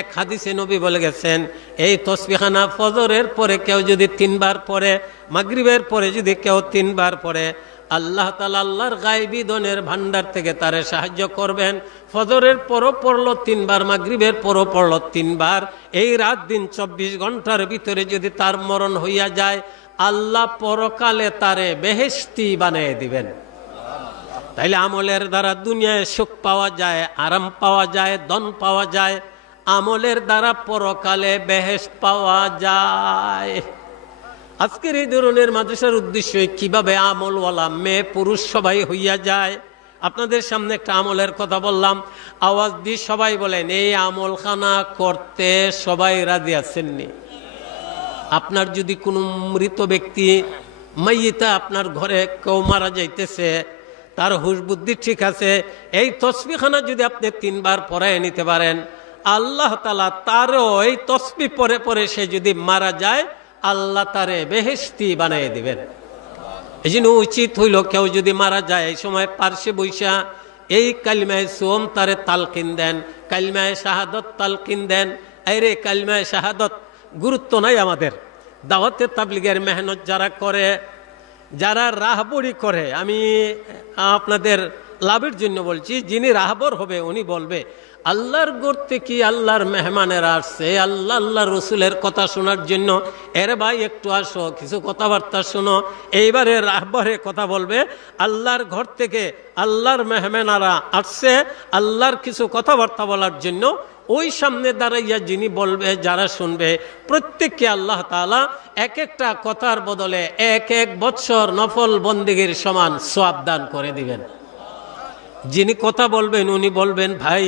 এক হাদিসে নবী বলে গেছেন, এই তাসবিহখানা ফজরের পরে কেউ যদি 3 বার পড়ে, মাগরিবের পরে যদি কেউ 3 বার পড়ে, আল্লাহ তাআলা আল্লাহর গায়বী ধনের ভান্ডার থেকে তারে সাহায্য করবেন। ফজরের পরও পড়লো 3 বার, মাগরিবের পরও পড়লো 3 বার। এই রাত দিন 24 ঘন্টার ভিতরে যদি তার মরণ হইয়া যায়, আল্লাহ পরকালে তারে বেহেশতি বানিয়ে দিবেন। তাইলে আমলের দ্বারা দুনিয়ায় সুখ পাওয়া যায়, আরাম পাওয়া যায়, ধন পাওয়া যায়, আমলের দ্বারা পরকালে বেহেশত পাওয়া যায়। আজকের এই ধরনের মাদ্রাসার উদ্দেশ্য কিভাবে আমলওয়ালা মেয়ে পুরুষ সবাই হইয়া যায়। আপনাদের সামনে একটা আমলের কথা বললাম, আওয়াজ দিয়ে সবাই বলেন এই আমলখানা করতে সবাই রাজি আছেননি? আপনার যদি কোনো মৃত ব্যক্তি মাইয়িতা আপনার ঘরে কেউ মারা যাইতেছে, তার হুশ বুদ্ধি ঠিক আছে, এই তসবিখানা যদি আপনি 3 বার পড়ায় নিতে পারেন, আল্লাহ তাআলা তারও এই তসবি পরে পরে সে যদি মারা যায় আল্লাহ তারে বেহেশতি বানিয়ে দিবেন। এই জন্য উচিত হইল কেউ যদি মারা যায় এই সময় পার্শ্বে বৈশা এই কালিমায়ে সোম তারে তালকিন দেন, কালিমায়ে শাহাদত তালকিন দেন। আরে কালিমায়ে শাহাদত গুরুত্ব নাই আমাদের। দাওয়াতে তাবলীগের মেহনত যারা করে, যারা রাহবরি করে, আমি আপনাদের লাভের জন্য বলছি, যিনি রাহবর হবে উনি বলবে আল্লাহর গড়তে কি আল্লাহর মেহমানেরা আসছে আল্লাহ রসুলের কথা শোনার জন্য, এর ভাই একটু আসো কিছু কথাবার্তা শোনো। এইবারে রাহবরে কথা বলবে আল্লাহর ঘর থেকে আল্লাহর মেহমানেরা আসছে আল্লাহর কিছু কথাবার্তা বলার জন্য। ওই সামনে দাঁড়াইয়া যিনি বলবে, যারা শুনবে, প্রত্যেককে আল্লাহ তাআলা এক একটা কথার বদলে 1 বৎসর নফল বন্দেগীর সমান সওয়াব দান করে দিবেন। যিনি কথা বলবেন উনি বলবেন ভাই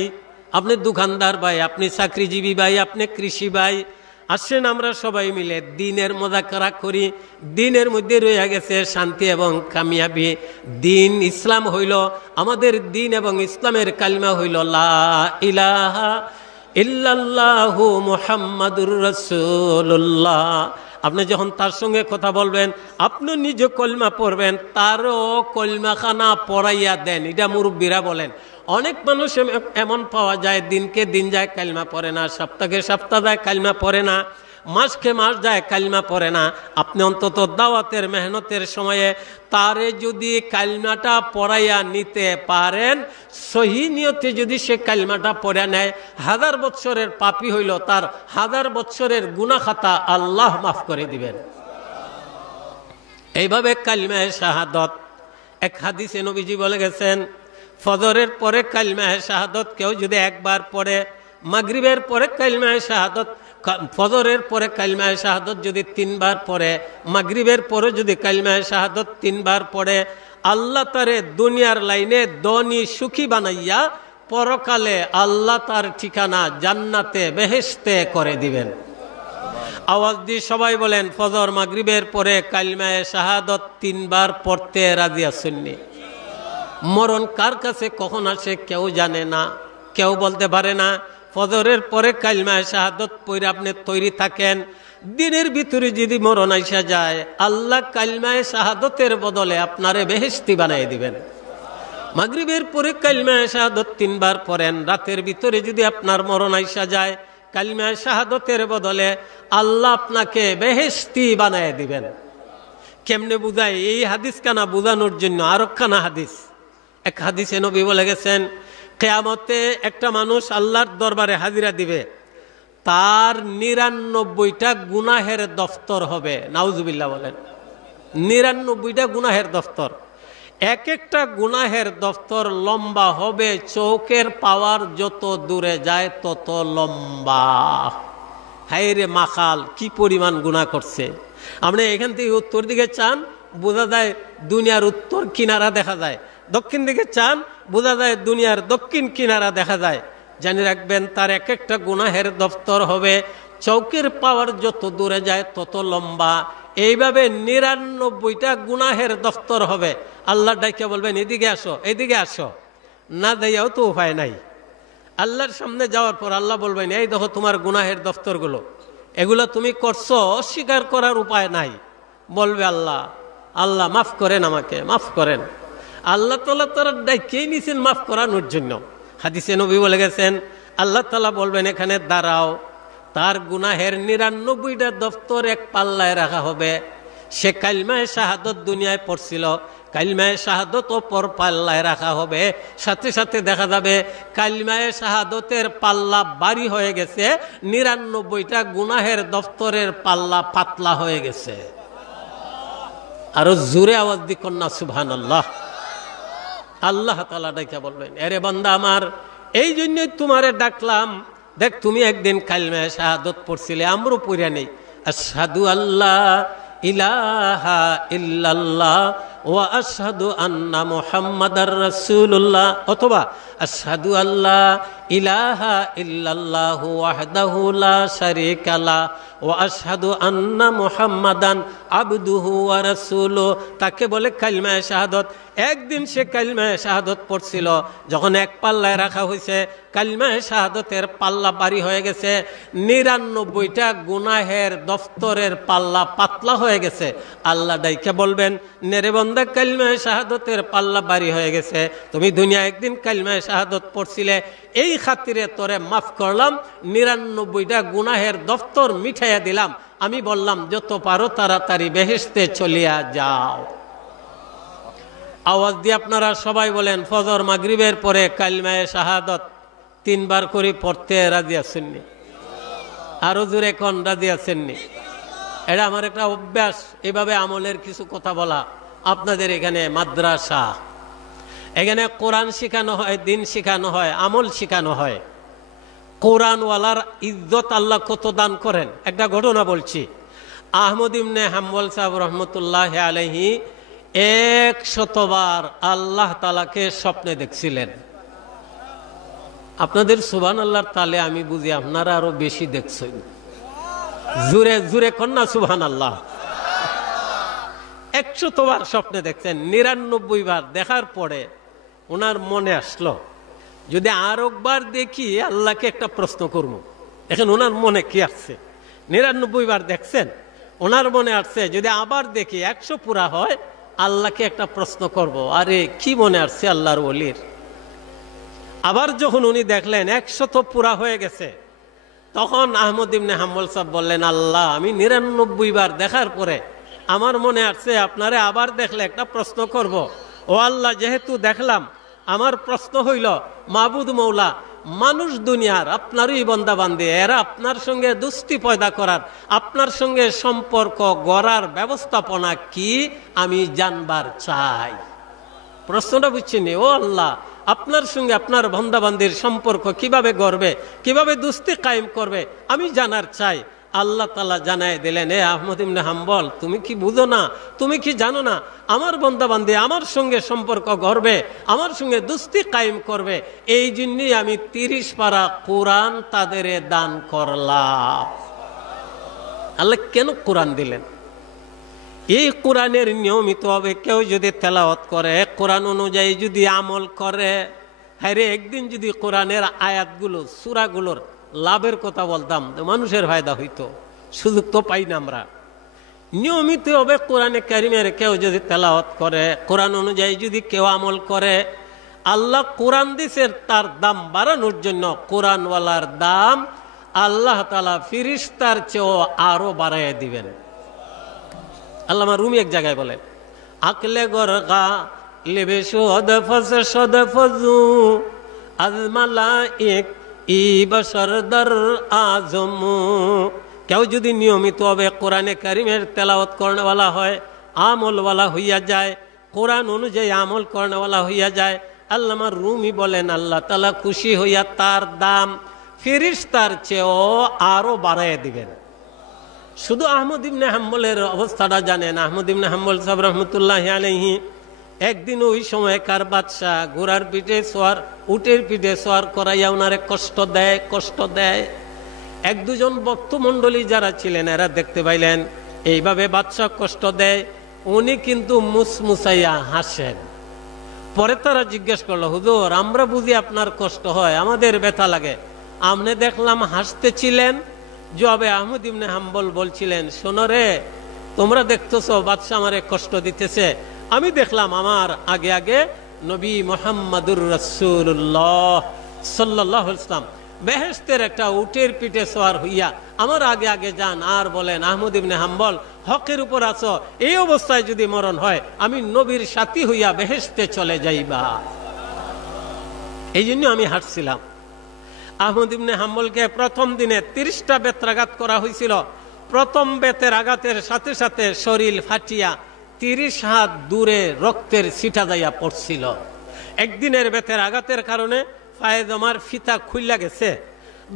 আপনি দোকানদার ভাই, আপনি চাকরিজীবী ভাই, আপনি কৃষি ভাই, আসেন আমরা সবাই মিলে দিনের মুযাকারা করি। দিনের মধ্যে রয়ে গেছে শান্তি এবং কামিয়াবি। দিন ইসলাম হইল আমাদের দিন এবং ইসলামের কালিমা হইল লা ইলাহা ইল্লাল্লাহু মুহাম্মাদুর রাসূলুল্লাহ। আপনি যখন তার সঙ্গে কথা বলবেন আপনি নিজে কলমা পড়বেন, তারও কলমাখানা পড়াইয়া দেন। এটা মুরব্বীরা বলেন। অনেক মানুষ এমন পাওয়া যায় দিনকে দিন যায় কালিমা পড়ে না, সপ্তাহে সপ্তাহ যায় কালিমা পড়ে না, মাসকে মাস যায় কালিমা পড়ে না। আপনি অন্তত দাওয়াতের মেহনতের সময়ে তারে যদি কালিমাটা পড়াইয়া নিতে পারেন, সহি নিয়তে যদি সে কালিমাটা পড়ে নেয়, 1000 বৎসরের পাপী হইল তার 1000 বৎসরের গুনাহ খাতা আল্লাহ মাফ করে দিবেন। এইভাবে কালিমায়ে শাহাদত, এক হাদিসে নবীজি বলে গেছেন ফজরের পরে কালিমায়ে শাহাদত কেউ যদি 1 বার পড়ে, মাগরিবের পরে কালিমায়ে শাহাদত, ফজরের পরে কালিমায়ে শাহাদত যদি 3 বার পড়ে, মাগরিবের পরে যদি কালিমায়ে শাহাদত 3 বার পড়ে, আল্লাহ তারে দুনিয়ার লাইনে ধনী সুখী বানাইয়া পরকালে আল্লাহ তার ঠিকানা জান্নাতে বেহেশতে করে দিবেন। আওয়াজ দিয়ে সবাই বলেন ফজর মাগরিবের পরে কালিমায়ে শাহাদত 3 বার পড়তে রাজি আছেননি? মরণ কার কাছে কখন আসে কেউ জানে না, কেউ বলতে পারে না। ফজরের পরে কালিমায়ে শাহাদত পড়ে আপনি তৈরি থাকেন, দিনের ভিতরে যদি মরণ আইসা যায় আল্লাহ কালিমায়ে শাহাদতের বদলে আপনারে বেহেশতি বানিয়ে দিবেন। মাগরিবের পরে কালিমায়ে শাহাদত 3 বার পড়েন, রাতের ভিতরে যদি আপনার মরণ আইসা যায় কালিমায়ে শাহাদতের বদলে আল্লাহ আপনাকে বেহেশতি বানিয়ে দিবেন। কেমনে বুঝায়? এই হাদিস কানা বুঝানোর জন্য আরেকখানা হাদিস। এক হাদিসে নবী বলে গেছেন কিয়ামতে একটা মানুষ আল্লাহর দরবারে হাজিরা দিবে, তার 99টা গুনাহের দফতর হবে। নাউজুবিল্লাহ বলেন। 99টা গুনাহের দফতর। এক একটা গুনাহের দফতর লম্বা হবে চৌকের পাওয়ার যত দূরে যায় তত লম্বা। হায়রে মাখাল, কি পরিমাণ গুনাহ করছে। আপনি এখান থেকে উত্তর দিকে চান, বোঝা যায় দুনিয়ার উত্তর কিনারা দেখা যায়। দক্ষিণ দিকে চান, বোঝা যায় দুনিয়ার দক্ষিণ কিনারা দেখা যায়। জানি রাখবেন তার এক একটা গুনাহের দফতর হবে চৌকের পাওয়ার যত দূরে যায় তত লম্বা। এইভাবে 99টা গুনাহের দফতর হবে। আল্লাহ ডাইকে বলবেন এদিকে আসো, এদিকে আসো। না যাইয়াও তো উপায় নাই। আল্লাহর সামনে যাওয়ার পর আল্লাহ বলবেন এই দেখো তোমার গুনাহের দফতরগুলো, এগুলো তুমি করছো, অস্বীকার করার উপায় নাই। বলবে আল্লাহ আল্লাহ মাফ করেন, আমাকে মাফ করেন। আল্লাহ তাআলা তারা ডাইকেই নিছেন মাফ করানোর জন্য। হাদিসে নবী বলে গেছেন আল্লাহ তাআলা বলবেন এখানে দাঁড়াও, তার গুনাহের 99টা দফতর এক পাল্লায় রাখা হবে। সে কালিমায়ে শাহাদত দুনিয়ায় পড়ছিল, কালিমায়ে শাহাদত অপর পাল্লায় রাখা হবে। সাথে সাথে দেখা যাবে কালিমায়ে শাহাদতের পাল্লা ভারী হয়ে গেছে, 99টা গুনাহের দফতরের পাল্লা পাতলা হয়ে গেছে। আরো জোরে আওয়াজ দি কন্যা সুবহানাল্লাহ। আল্লাহ তাআলা ডাইকা বলবেন, আরে বান্দা আমার, এই জন্যই তোমারে ডাকলাম। দেখ, তুমি একদিন কালিমা শাহাদাত পড়ছিলে, আমরও পড়া নেই। আশহাদু আল্লাহ ইলাহা ইল্লাল্লাহ ওয়া আশহাদু আন্না মুহাম্মাদার রাসূলুল্লাহ, অথবা আশহাদু আল্লাহ ইলাহা ইল্লাল্লাহু ওয়াহদাহু লা শারীকা লাহ ওয়া আশহাদু আন্না মুহাম্মাদান আবদুহু ওয়া রাসূলুহু। তাকে বলে কালিমা শাহাদাত। একদিন সে কালিমা শাহাদাত পড়ছিল, যখন এক পাল্লায় রাখা হয়েছে, কালিমা শাহাদাতের পাল্লা ভারী হয়ে গেছে, ৯৯টা গুনাহের দফতরের পাল্লা পাতলা হয়ে গেছে। আল্লাহ ডাইকে বলবেন, নেরে বান্দা, কালিমা শাহাদাতের পাল্লা ভারী হয়ে গেছে, তুমি দুনিয়া একদিন কালিমা শাহাদাত পড়ছিলে, এই খাতিরে তোরে মাফ করলাম, ৯৯টা গুনাহের দফতর মিঠাইয়া দিলাম। আমি বললাম, যত পারো তাড়াতাড়ি বেহেশতে চলিয়া যাও। আওয়াজ দিয়ে আপনারা সবাই বলেন, ফজর মাগরিবের পরে কালিমা শাহাদাত 3 বার করে পড়তে রাজি আছেননি? আরো জোরে কোন রাজি আছেননি? এটা আমার একটা অভ্যাস, এভাবে আমলের কিছু কথা বলা। আপনাদের এখানে মাদ্রাসা, এখানে কোরআন শেখানো হয়, দিন শেখানো হয়, আমল শেখানো হয়। কোরআনওয়ালার ইজ্জত আল্লাহ কত দান করেন। একটা ঘটনা বলছি। আহমদ ইবনে হাম্বল সাহেব রহমতুল্লাহ আলাইহি 100 বার আল্লাহ তাআলাকে স্বপ্নে দেখছিলেন। আপনাদের সুবহানাল্লাহর তালে আমি বুঝি আপনারা আরো বেশি দেখছেন। জুরে জুরে কন্যা সুবহানাল্লাহ। 100 বার স্বপ্নে দেখছেন। 99 বার দেখার পরে ওনার মনে আসলো, যদি আরেকবার দেখি আল্লাহকে একটা প্রশ্ন করবো। এখন ওনার মনে কি আসছে? 99 বার দেখছেন, ওনার মনে আসছে যদি আবার দেখি 100 পুরা হয়, আল্লাহকে একটা প্রশ্ন করব। আরে কি মনে আসছে আল্লাহর ওলির? আবার যখন উনি দেখলেন 100 তো পুরা হয়ে গেছে, তখন আহমদ ইবনে হাম্বল সাহেব বললেন, আল্লাহ, আমি 99 বার দেখার পরে আমার মনে আসছে আপনারে আবার দেখলে একটা প্রশ্ন করব। ও আল্লাহ, যেহেতু দেখলাম, আমার প্রশ্ন হইল, মাবুদ মৌলা, মানুষ দুনিয়ার আপনারই বান্দা বান্দী, এরা আপনার সঙ্গে দুস্তি পয়দা করার, আপনার সঙ্গে সম্পর্ক গড়ার ব্যবস্থাপনা কি আমি জানবার চাই। প্রশ্নটা বুঝছেন? ও আল্লাহ, আপনার সঙ্গে আপনার বান্দা বান্দির সম্পর্ক কিভাবে গড়বে, কিভাবে দুস্তি কায়েম করবে, আমি জানার চাই। আল্লাহ তাআলা জানায় দিলেন, এ আহমদ ইবনে হাম্বল, তুমি কি বুঝো না, তুমি কি জানো না, আমার বান্দা বান্দী আমার সঙ্গে সম্পর্ক গড়বে, আমার সঙ্গে দুস্তি কায়েম করবে, এই জন্যই আমি 30 পারা কোরআন তাদের দান করলাম। আল্লাহ কেন কোরআন দিলেন? এই কোরআনের নিয়মিত ভাবে কেউ যদি তেলাওয়াত করে, কোরআন অনুযায়ী যদি আমল করে, হ্যাঁ রে, একদিন যদি কোরআনের আয়াতগুলো, সূরাগুলোর লাভের কথা বলতাম, মানুষের ফায়দা হইতো। সুযোগ তো পাই না আমরা। নিয়মিত হবে কোরআনে কারিমের কেউ যদি তেলাওয়াত করে, কোরআন অনুযায়ী যদি কেউ আমল করে, আল্লাহ কোরআন দিছে তার দাম বাড়ানোর জন্য। কোরআনওয়ালার দাম আল্লাহ তাআলা ফিরিস্তার চেয়েও আরো বাড়াইয়া দিবেন। আল্লামা রুমি এক জায়গায় বলেন, আকলে গরগা লেবে সদ ফজ সদ ফজু আজমালাইক ই বশর দর আজমু। কেউ যদি নিয়মিত হবে কোরআনে কারিমের তেলাওয়াত করনেওয়ালা হয়, আমলওয়ালা হইয়া যায়, কোরআন অনুযায়ী আমল করনেওয়ালা হইয়া যায়, আল্লামা রুমি বলেন, আল্লাহ তাআলা খুশি হইয়া তার দাম ফেরেশতার চেয়েও আরো বাড়াইয়া দিবেন। শুধু আহমদ ইবনে হাম্বলের অবস্থাটা জানেন। আহমদ ইবনে হাম্বল সাহেব রহমতুল্লাহ আলাইহি একদিন ওই সময়কার বাদশাহ ঘোড়ার পিঠে সোয়ার, উটের পিঠে সোয়ার করাইয়া ওনারে কষ্ট দেয়। 1-2 ভক্তমণ্ডলী যারা ছিলেন এরা দেখতে পাইলেন এইভাবে বাদশাহ কষ্ট দেয়, উনি কিন্তু মুসমুসাইয়া হাসেন। পরে তারা জিজ্ঞেস করলো, হুজুর, আমরা বুঝি আপনার কষ্ট হয়, আমাদের ব্যথা লাগে, আপনি দেখলাম হাসতেছিলেন। জবাবে আহমদ ইবনে হাম্বল বলছিলেন, শোনো রে, তোমরা দেখতেছো বাদশাহ আমারে কষ্ট দিতেছে, আমি দেখলাম আমার আগে আগে নবী মুহাম্মদুর রাসূলুল্লাহ সাল্লাল্লাহু আলাইহি ওয়াসাল্লাম বেহেশতের একটা উটের পিঠে সওয়ার হইয়া আমার আগে আগে যান, আর বলেন, আহমদ ইবনে হাম্বল, হকের উপর আছো, এই অবস্থায় যদি মরণ হয় আমি নবীর সাথী হইয়া বেহেশতে চলে যাইবা। এই জন্য আমি হাঁটছিলাম। আহমদ ইবনে হাম্বলকে প্রথম দিনে 30টা বেত্রাঘাত করা হয়েছিল। প্রথম বেতের আঘাতের সাথে সাথে শরীর ফাটিয়া 30 হাত দূরে রক্তের ছিটা যাইয়া পড়ছিল। একদিনের বেতের আঘাতের কারণে পায়জামার ফিতা খুইলা গেছে।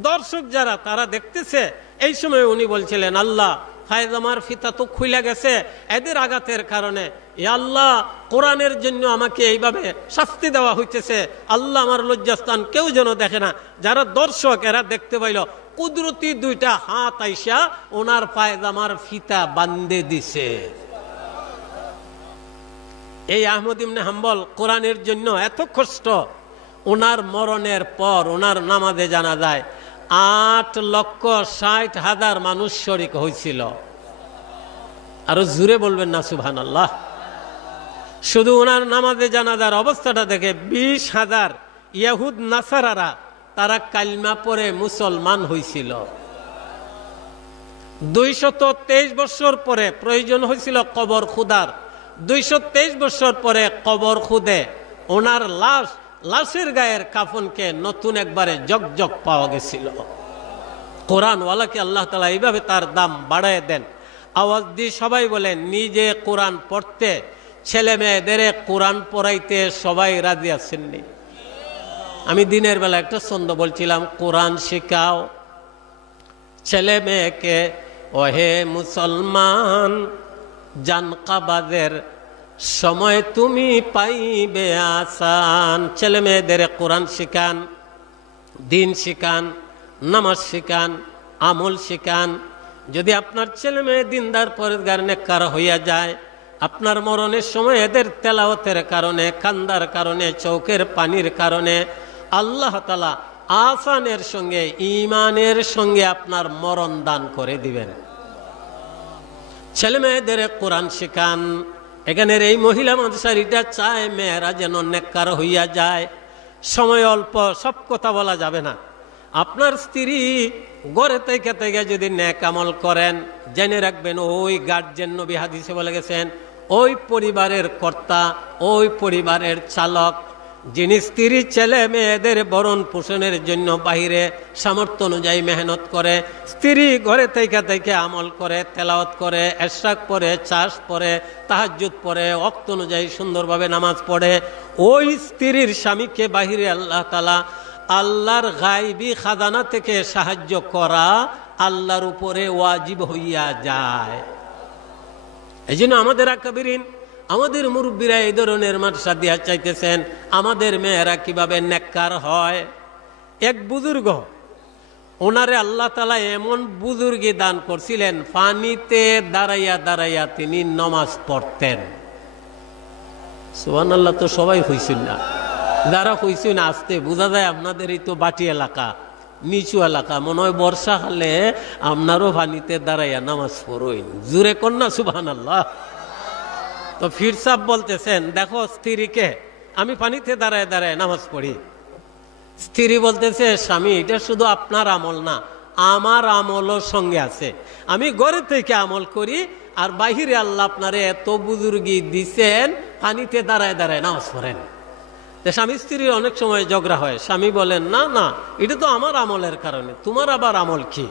দর্শক যারা তারা দেখতেছে, এই সময় উনি বলছিলেন, আল্লাহ পায়জামার ফিতা তো খুইলা গেছে এদের আঘাতের কারণে, এ আল্লাহ কোরআনের জন্য আমাকে এইভাবে শাস্তি দেওয়া হইতেছে, আল্লাহ আমার লজ্জাস্থান কেউ যেন দেখে না। যারা দর্শক এরা দেখতে পাইল কুদরতি দুইটা হাত আইসা ওনার পায়জামার ফিতা বান্ধে দিছে। এই আহমদ ইবনে হাম্বল কোরআনের জন্য এত কষ্ট, ওনার মরণের পর ওনার নামাজে জানা যায় 8,60,000 মানুষ শরীক হয়েছিল। আরো জুড়ে বলবেন না সুবহানাল্লাহ। শুধু ওনার নামাজে জানাজার অবস্থাটা দেখে 20,000 ইয়াহুদ নাসারারা তারা কালিমা পড়ে মুসলমান হয়েছিল। 223 বছর পরে প্রয়োজন হয়েছিল কবর খুদার। 223 বছর পরে কবর খুদে ওনার লাশের গায়ের কাফনকে নতুন একবারে জগজগ পাওয়া গেছিল। কোরআনওয়ালাকে আল্লাহ তাআলা এইভাবে তার দাম বাড়ায় দেন। আওয়াজ দিয়ে সবাই বলেন, নিজে কোরআন পড়তে ছেলে মেয়েদের কোরআন পড়াইতে সবাই রাজি আছেননি? আমি দিনের বেলা একটা ছন্দ বলছিলাম, কোরআন শেখাও ছেলে মেয়েকে, ওহে মুসলমান জানকাবাজের সময় তুমি পাইবে আসান। ছেলে মেয়েদের কোরআন শিখান, দিন শিখান, নামাজ শিখান, আমল শিখান। যদি আপনার ছেলে মেয়ে দিনদার পরেজগার নেককার হইয়া যায়, আপনার মরণের সময় এদের তেলাওয়াতের কারণে, কান্দার কারণে, চোখের পানির কারণে আল্লাহ তাআলা আসানের সঙ্গে ঈমানের সঙ্গে আপনার মরণ দান করে দিবেন। ছেলে মেয়েদের কোরআন শিখান। এখানের এই মহিলা মাদ্রাসারিটা চায় মেয়েরা যেন নেককার হইয়া যায়। সময় অল্প, সব কথা বলা যাবে না। আপনার স্ত্রী গড়ে থেকে থেকে যদি নেক আমল করেন, জেনে রাখবেন ওই গার্জেন নবী হাদিসে বলে গেছেন, ওই পরিবারের কর্তা, ওই পরিবারের চালক, যিনি স্ত্রী ছেলে মেয়েদের ভরণ পোষণের জন্য বাহিরে সামর্থ্য অনুযায়ী মেহনত করে, স্ত্রী ঘরে থেকে থেকে আমল করে, তেলাওয়াত করে, এশরাক পড়ে, চাষ পড়ে, তাহাজ্জুদ পড়ে, ওয়াক্ত অনুযায়ী সুন্দরভাবে নামাজ পড়ে, ওই স্ত্রীর স্বামীকে বাহিরে আল্লাহ তাআলা আল্লাহর গায়বী খাজানা থেকে সাহায্য করা আল্লাহর উপরে ওয়াজিব হইয়া যায়। এই জন্য আমাদের আকাবিরিন, আমাদের মুরব্বীরা এই ধরনের মাদ্রাসা দিয়া চাইতেছেন আমাদের মেয়েরা কিভাবে নেককার হয়। এক বুজুর্গ, ওনারে আল্লাহ তাআলা এমন বুজুর্গি দান করছিলেন, পানিতে দাঁড়াইয়া দাঁড়াইয়া তিনি নামাজ পড়তেন। সুবহানাল্লাহ। তো সবাই হইছেন না, যারা হইছেন আসতে বোঝা যায় আপনাদের এই তো বাটি এলাকা, নিচু এলাকা, মনে হয় বর্ষাকালে আপনারও পানিতে দাঁড়াইয়া নামাজ পড়েন। জুরে কন্যা সুবহানাল্লাহ। তো ফির সাহেব বলতেছেন, দেখো স্ত্রীকে আমি পানিতে দাঁড়ায় দাঁড়ায় নামাজ পড়ি। স্ত্রী বলতেছে, স্বামী এটা শুধু আপনার আমল না, আমার আমলও সঙ্গে আছে। আমি ঘরে থেকে আমল করি, আর বাহিরে আল্লাহ আপনারে এত বুজুর্গি দিছেন, পানিতে দাঁড়ায় দাঁড়ায় নামাজ পড়েন। স্বামী স্ত্রীর অনেক সময় ঝগড়া হয়। স্বামী বলেন, না না, এটা তো আমার আমলের কারণে, তোমার আবার আমল কি?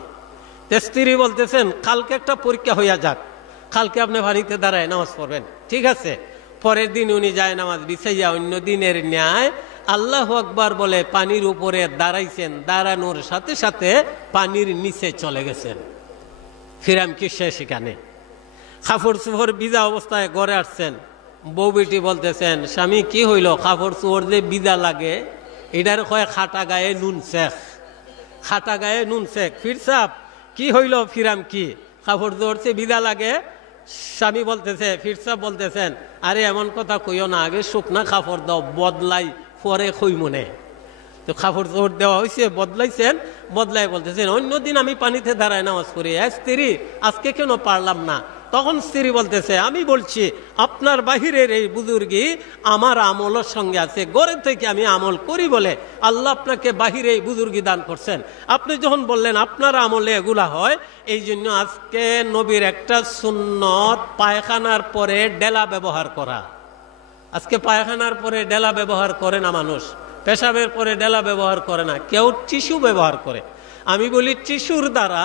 স্ত্রী বলতেছেন, কালকে একটা পরীক্ষা হইয়া যাক, কালকে আপনি পানিতে দাঁড়ায় নামাজ পড়বেন, ঠিক আছে? পরের দিন উনি যায় নামাজ বিছাইয়া অন্য দিনের ন্যায় আল্লাহু আকবার বলে পানির উপরে দাঁড়াইছেন, দাঁড়ানোর সাথে সাথে পানির নিচে চলে গেছেন। ফিরাম কি সে সেখানে কাপড় চোপড় ভিজা অবস্থায় ঘরে আসছেন। বউ বেটি বলতেছেন, স্বামী কি হইল? কাপড় চোপড় যে ভিজা লাগে এটার কয় খাটা গায়ে নুন শেখ, খাটা গায়ে নুন শেখ। ফির সাহেব কি হইল? ফিরাম কি কাপড় চোপড় যে ভিজা লাগে? স্বামী বলতেছে, ফির সাহেব বলতেছেন, আরে এমন কথা কইও না, আগে শুকনা কাপড় দাও, বদলাই পরে কই মনে। তো কাপড় চোপড় দেওয়া হয়েছে, বদলাইছেন, বদলাই বলতেছেন, অন্যদিন আমি পানিতে দাঁড়ায় নামাজ পড়ি, স্ত্রী আজকে কেন পারলাম না? তখন স্ত্রী বলতেছে, আমি বলছি আপনার বাহিরের এই বুজুর্গি আমার আমলের সঙ্গে আছে, ঘরে থেকে আমি আমল করি বলে আল্লাহ আপনাকে বাহিরে এই বুজুর্গি দান করছেন। আপনি যখন বললেন আপনার আমলে এগুলা হয়, এই জন্য আজকে নবীর একটা সুন্নত পায়খানার পরে ডেলা ব্যবহার করা। আজকে পায়খানার পরে ডেলা ব্যবহার করে না মানুষ, পেশাবের পরে ডেলা ব্যবহার করে না, কেউ টিস্যু ব্যবহার করে। আমি বলি টিস্যুর দ্বারা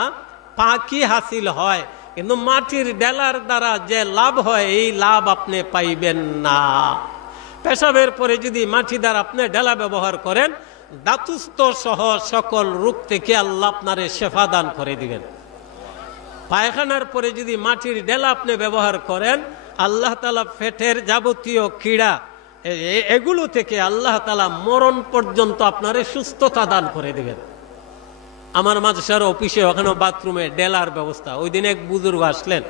পাকি হাসিল হয়, কিন্তু মাটির ডেলার দ্বারা যে লাভ হয় এই লাভ আপনি পাইবেন না। পেশাবের পরে যদি মাটি দ্বারা আপনি ডেলা ব্যবহার করেন, দাতুস্থ সহ সকল রোগ থেকে আল্লাহ আপনারে শেফা দান করে দিবেন। পায়খানার পরে যদি মাটির ডেলা আপনি ব্যবহার করেন, আল্লাহ তাআলা পেটের যাবতীয় কীড়া এগুলো থেকে আল্লাহ তাআলা মরণ পর্যন্ত আপনারে সুস্থতা দান করে দিবেন। আমার মাদ্রাসার অফিসে ওখানে বাথরুমে ডেলার ব্যবস্থা। ওই দিন এক বুজুর্গ আসলেন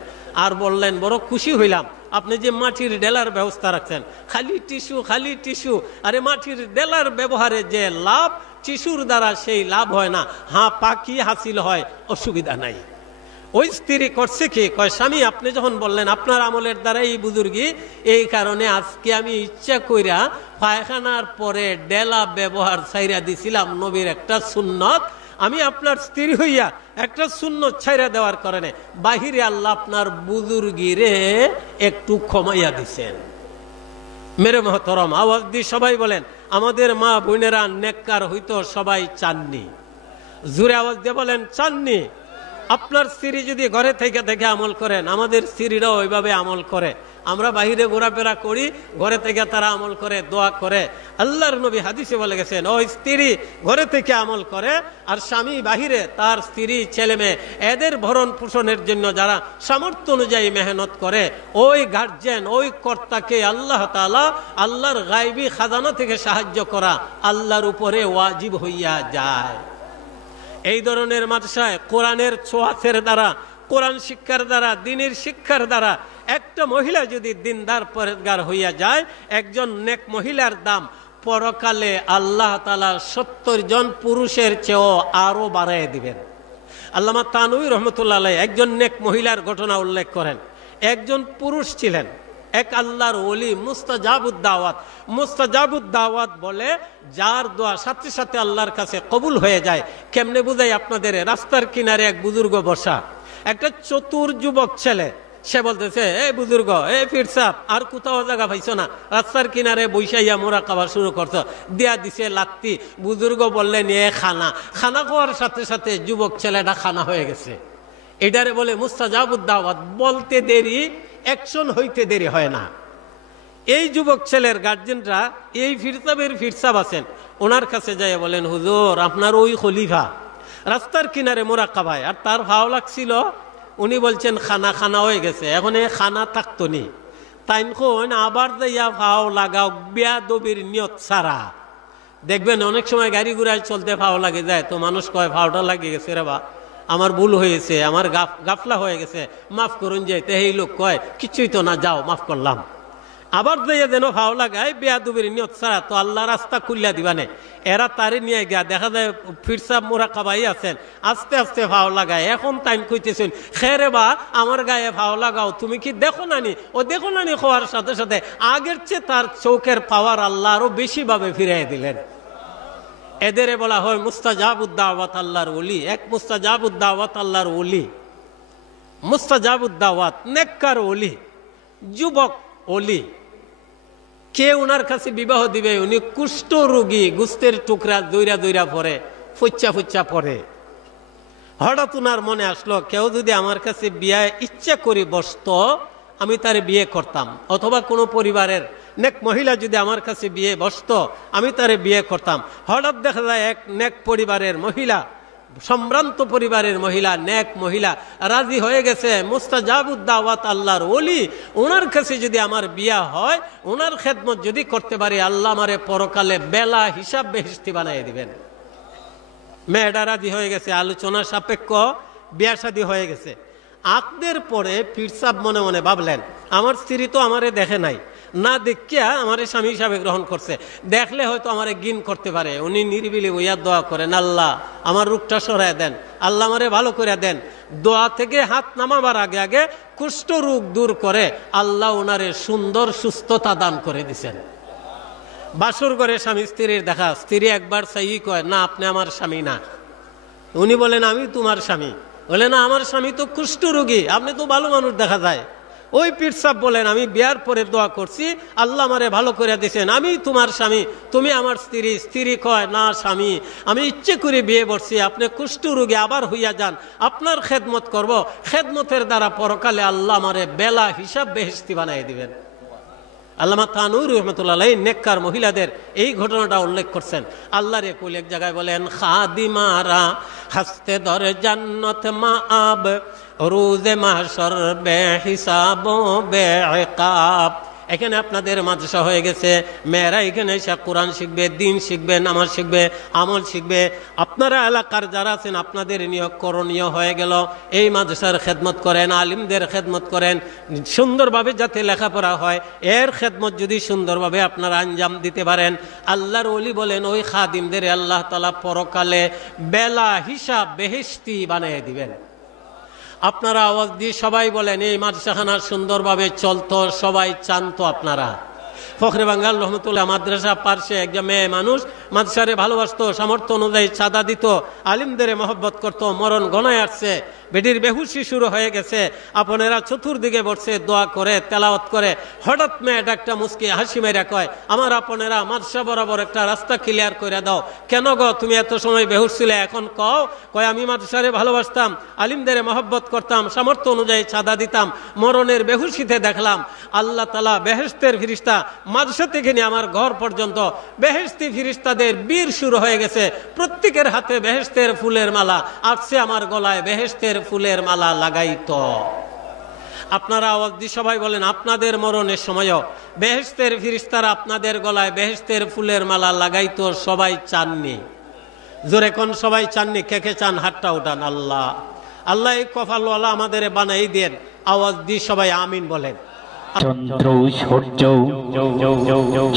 আর বললেন, বড় খুশি হইলাম আপনি যে মাটির ডেলার ব্যবস্থা রাখছেন, খালি টিস্যু খালি টিস্যু। আরে মাটির ডেলার ব্যবহারে যে লাভ, টিস্যুর দ্বারা সেই লাভ হয় না। হ্যাঁ, পাখি হাসিল হয়, অসুবিধা নাই। ওই স্ত্রী করছে কি, কয় স্বামী আপনি যখন বললেন আপনার আমলের দ্বারা এই বুজুর্গি, এই কারণে আজকে আমি ইচ্ছা কইরা পায়খানার পরে ডেলা ব্যবহার ছাইরা দিছিলাম, নবীর একটা সুন্নত। আমি আপনার স্ত্রী হইয়া একটা সুন্নত ছাইরা দেওয়ার কারণে বাহিরে আল্লাহ আপনার বুজুর্গিরে একটু কমাইয়া দিছেন। মেরে মহতরম, আওয়াজ দিয়ে সবাই বলেন, আমাদের মা বোনেরা নেককার হইতো সবাই চাননি? জোরে আওয়াজ দিয়ে বলেন, চাননি? আপনার স্ত্রী যদি ঘরে থেকে থেকে আমল করেন, আমাদের স্ত্রীরাও ওইভাবে আমল করে। আমরা বাহিরে ঘোরাফেরা করি, ঘরে থেকে তারা আমল করে, দোয়া করে। আল্লাহর নবী হাদিসে বলে গেছেন, ওই স্ত্রী ঘরে থেকে আমল করে আর স্বামী বাহিরে তার স্ত্রী ছেলে মেয়ে এদের ভরণ পোষণের জন্য যারা সামর্থ্য অনুযায়ী মেহনত করে, ওই গার্জেন ওই কর্তাকে আল্লাহ তাআলা আল্লাহর গায়বী খাজানা থেকে সাহায্য করা আল্লাহর উপরে ওয়াজিব হইয়া যায়। এই ধরনের মাদ্রাসায় কোরআনের ছোঁয়াচের দ্বারা, কোরআন শিক্ষার দ্বারা, দ্বীনের শিক্ষার দ্বারা একটা মহিলা যদি দিনদার পরেজগার হইয়া যায়, একজন নেক মহিলার দাম পরকালে আল্লাহ তাআলা 70 জন পুরুষের চেয়েও আরো বাড়ায় দিবেন। আল্লামা তানভী রহমতুল্লাহ আলাইহি একজন নেক মহিলার ঘটনা উল্লেখ করেন। একজন পুরুষ ছিলেন, এক আল্লাহর ওলি, মুস্তাজাবুদ দাওয়াত। মুস্তাজাবুদ দাওয়াত বলে যার দোয়া সাথে সাথে আল্লাহর কাছে কবুল হয়ে যায়। কেমনে বুঝাই আপনাদের? রাস্তার কিনারে এক বুজুর্গ বসা, একটা চতুর যুবক ছেলে, সে বলতেছে, এই বুজুর্গ, এই পীর সাহেব, আর কোথাও জায়গা পাইছো না, রাস্তার কিনারে বৈশাইয়া মুরাকাবা শুরু করছো, দিয়া দিছে লাত্তি। বুজুর্গ বললেন, এ খানা। খানা খাওয়ার সাথে সাথে যুবক ছেলেটা খানা হয়ে গেছে। এটারে বলে মুস্তাজাবুদ দাওয়াত। বলতে দেরি, অ্যাকশন হইতে দেরি হয় না। এই যুবক ছেলের গার্জেনরা এই ফিরসাবের ফিরসাব আছেন, ওনার কাছে যায় বলেন, হুজুর আপনার ওই খলিফা রাস্তার কিনারে মোরাকাবায়, আর তার ভাও লাগছিল। উনি বলছেন খানা খানা হয়ে গেছে, এখন এ খানা থাকতো নি, তাই আবার যাইয়া ভাও লাগাও বেয়াদবির নিয়ত ছাড়া। দেখবেন অনেক সময় গাড়ি ঘুরায় চলতে ভাও লাগে যায়, তো মানুষ কয় ভাওটা লাগে গেছে রে বা, আমার ভুল হয়েছে, আমার গাফলা হয়ে গেছে, মাফ করুন। যাইতে এই লোক কয় কিছুই তো না, যাও মাফ করলাম। আবার যাইয়া যেন ভাও লাগায় বেয়াদবির নিয়ত ছাড়া, তো আল্লাহ রাস্তা খুলিয়া দিবানে। এরা তারে নিয়ে গিয়া দেখা যায় ফিরসাব মোরাকাবাই আছেন, আস্তে আস্তে ভাও লাগায়। এখন টাইম কইতেছেন, খেরে বা আমার গায়ে ভাও লাগাও, তুমি কি দেখো নানি? ও দেখো নানি হওয়ার সাথে সাথে আগের চেয়ে তার চৌকের পাওয়ার আল্লাহ আরো বেশি ভাবে ফিরাই দিলেন। এদের বলা হয় মুস্তাজাবুদ দাওয়াত, আল্লাহর ওলি। এক মুস্তাজাবুদ দাওয়াত আল্লাহর ওলি, মুস্তাজাবুদ দাওয়াত নেককার ওলি, যুবক ওলি। কে ওনার কাছে বিবাহ দিবে? উনি কুষ্ঠ রোগী, গুস্তের টুকরা দইরা দইরা পরে, ফুচ্চা ফুচ্চা পরে। হঠাৎ ওনার মনে আসলো, কেউ যদি আমার কাছে বিয়ে ইচ্ছা করে বসতো, আমি তার বিয়ে করতাম। অথবা কোনো পরিবারের নেক মহিলা যদি আমার কাছে বিয়ে বসতো, আমি তারে বিয়ে করতাম। হঠাৎ দেখা যায় এক নেক পরিবারের মহিলা, সম্ভ্রান্ত পরিবারের মহিলা, নেক মহিলা রাজি হয়ে গেছে, মুস্তাজাবুদ দাওয়াত আল্লাহর ওলি, ওনার কাছে যদি আমার বিয়া হয়, ওনার খেদমত যদি করতে পারি, আল্লাহ আমারে পরকালে বেলা হিসাব বেহেশতি বানিয়ে দিবেন। মেয়েটা রাজি হয়ে গেছে, আলোচনা সাপেক্ষ বিয়া শাদী হয়ে গেছে। আকদের পরে পীর সাহেব মনে মনে ভাবলেন, আমার স্ত্রী তো আমারে দেখে নাই, না দেখিয়া আমার স্বামী হিসাবে গ্রহণ করছে, দেখলে হয়তো আমারে গিন করতে পারে। উনি নিরিবিলি ওইয়া দোয়া করেন, আল্লাহ আমার রূপটা সরায় দেন, আল্লাহ আমারে ভালো করে দেন। দোয়া থেকে হাত নামাবার আগে আগে কুষ্ঠ রোগ দূর করে আল্লাহ ওনারে সুন্দর সুস্থতা দান করে দিছেন। বাসর ঘরে স্বামী স্ত্রীর দেখা, স্ত্রী একবার চাই কয়, না আপনি আমার স্বামী না। উনি বলেন, আমি তোমার স্বামী। বলে, না আমার স্বামী তো কুষ্ঠ রোগী, আপনি তো ভালো মানুষ দেখা যায়। ওই পীর সাহেব বলেন, আমি বিয়ার পরে দোয়া করছি, আল্লাহ আমারে ভালো করে দিয়েছেন, আমি তোমার স্বামী, তুমি আমার স্ত্রী। স্ত্রী কয়, না স্বামী, আমি ইচ্ছে করে বিয়ে করছি, আপনি কুষ্ঠ রোগী আবার হইয়া যান, আপনার খেদমত করব, খেদমতের দ্বারা পরকালে আল্লাহ আমারে বেলা হিসাব বেহেশতি বানাই দিবেন। আল্লামা তানুর রহমতুল্লাহ আলাইহি নেককার মহিলাদের এই ঘটনাটা উল্লেখ করছেন। আল্লাহর কুল এক জায়গায় বলেন, খাদিমারা হাসতে ধরে জান্নাত মাআব, রোজে মাহশর বেহিসাব বেইকাব। এখানে আপনাদের মাদ্রাসা হয়ে গেছে, মেয়েরা এখানে এসে কোরআন শিখবে, দিন শিখবে, নামাজ শিখবে, আমল শিখবে। আপনারা এলাকার যারা আছেন আপনাদের নিয়োগ করণীয় হয়ে গেল, এই মাদ্রাসার খেদমত করেন, আলিমদের খেদমত করেন, সুন্দরভাবে যাতে লেখাপড়া হয়, এর খেদমত যদি সুন্দরভাবে আপনারা আঞ্জাম দিতে পারেন, আল্লাহর ওলি বলেন ওই খাদিমদের আল্লাহ তাআলা পরকালে বেলা হিসাব বেহেশতি বানিয়ে দিবেন। আপনারা আওয়াজ দিয়ে সবাই বলেন এই মাদ্রাসাখানা সুন্দরভাবে চলতো, সবাই চানতো। আপনারা ফখরে বাঙ্গাল রহমতুল্লাহ মাদ্রাসা পার্শ্বে একজন মেয়ে মানুষ মাদ্রাসারে ভালোবাসতো, সামর্থ্য অনুযায়ী চাঁদা দিত, আলিমদের মহব্বত করতো। মরণ ঘনায় আসছে, বেটির বেহুশি শুরু হয়ে গেছে, আপনারা চতুর্দিকে বসে দোয়া করে তেলাওয়াত করে, হঠাৎ মেয়েটা একটা মুস্কি হাসি মেরা কয়, আমার আপনারা মাদ্রাসা বরাবর একটা রাস্তা ক্লিয়ার করে দাও। কেন গো, তুমি এত সময় বেহুশ ছিলে, এখন কয় আমি মাদ্রাসারে ভালোবাসতাম, আলিমদের মহব্বত করতাম, সামর্থ্য অনুযায়ী চাঁদা দিতাম, মরণের বেহুশিতে দেখলাম আল্লাহ তাআলা বেহেশতের ফিরিস্তা মাদ্রাসা থেকে নিয়ে আমার ঘর পর্যন্ত বেহেশতি ফিরিস্তাদের বীর শুরু হয়ে গেছে, প্রত্যেকের হাতে বেহেশতের ফুলের মালা আসছে, আমার গলায় বেহেশতের ফুলের মালা লাগাইতো। আপনারা আওয়াজ দিয়ে সবাই বলেন আপনাদের মরণের সময়ও বেহেশতের ফিরিস্তারা আপনাদের গলায় বেহেশতের ফুলের মালা লাগাইতো, সবাই চাননি? জোরে কোন সবাই চাননি? কে কে চান হাতটা উঠান। আল্লাহ আল্লাহ এই কপালওয়ালা আমাদের বানাই দেন। আওয়াজ দিয়ে সবাই আমিন বলেন। চন্দ্র সূর্য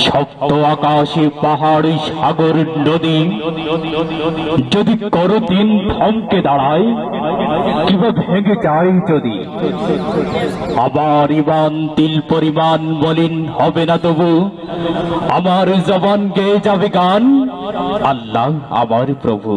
সপ্ত আকাশে পাহাড় সাগর নদী যদি করদিন থমকে দাঁড়ায় কিংবা ভেঙে যায় যদি, আবার ইমান তিল পরিমাণ বলিন হবে না তবু, আমার জবান গেয়ে যাবে গান আল্লাহ আমার প্রভু।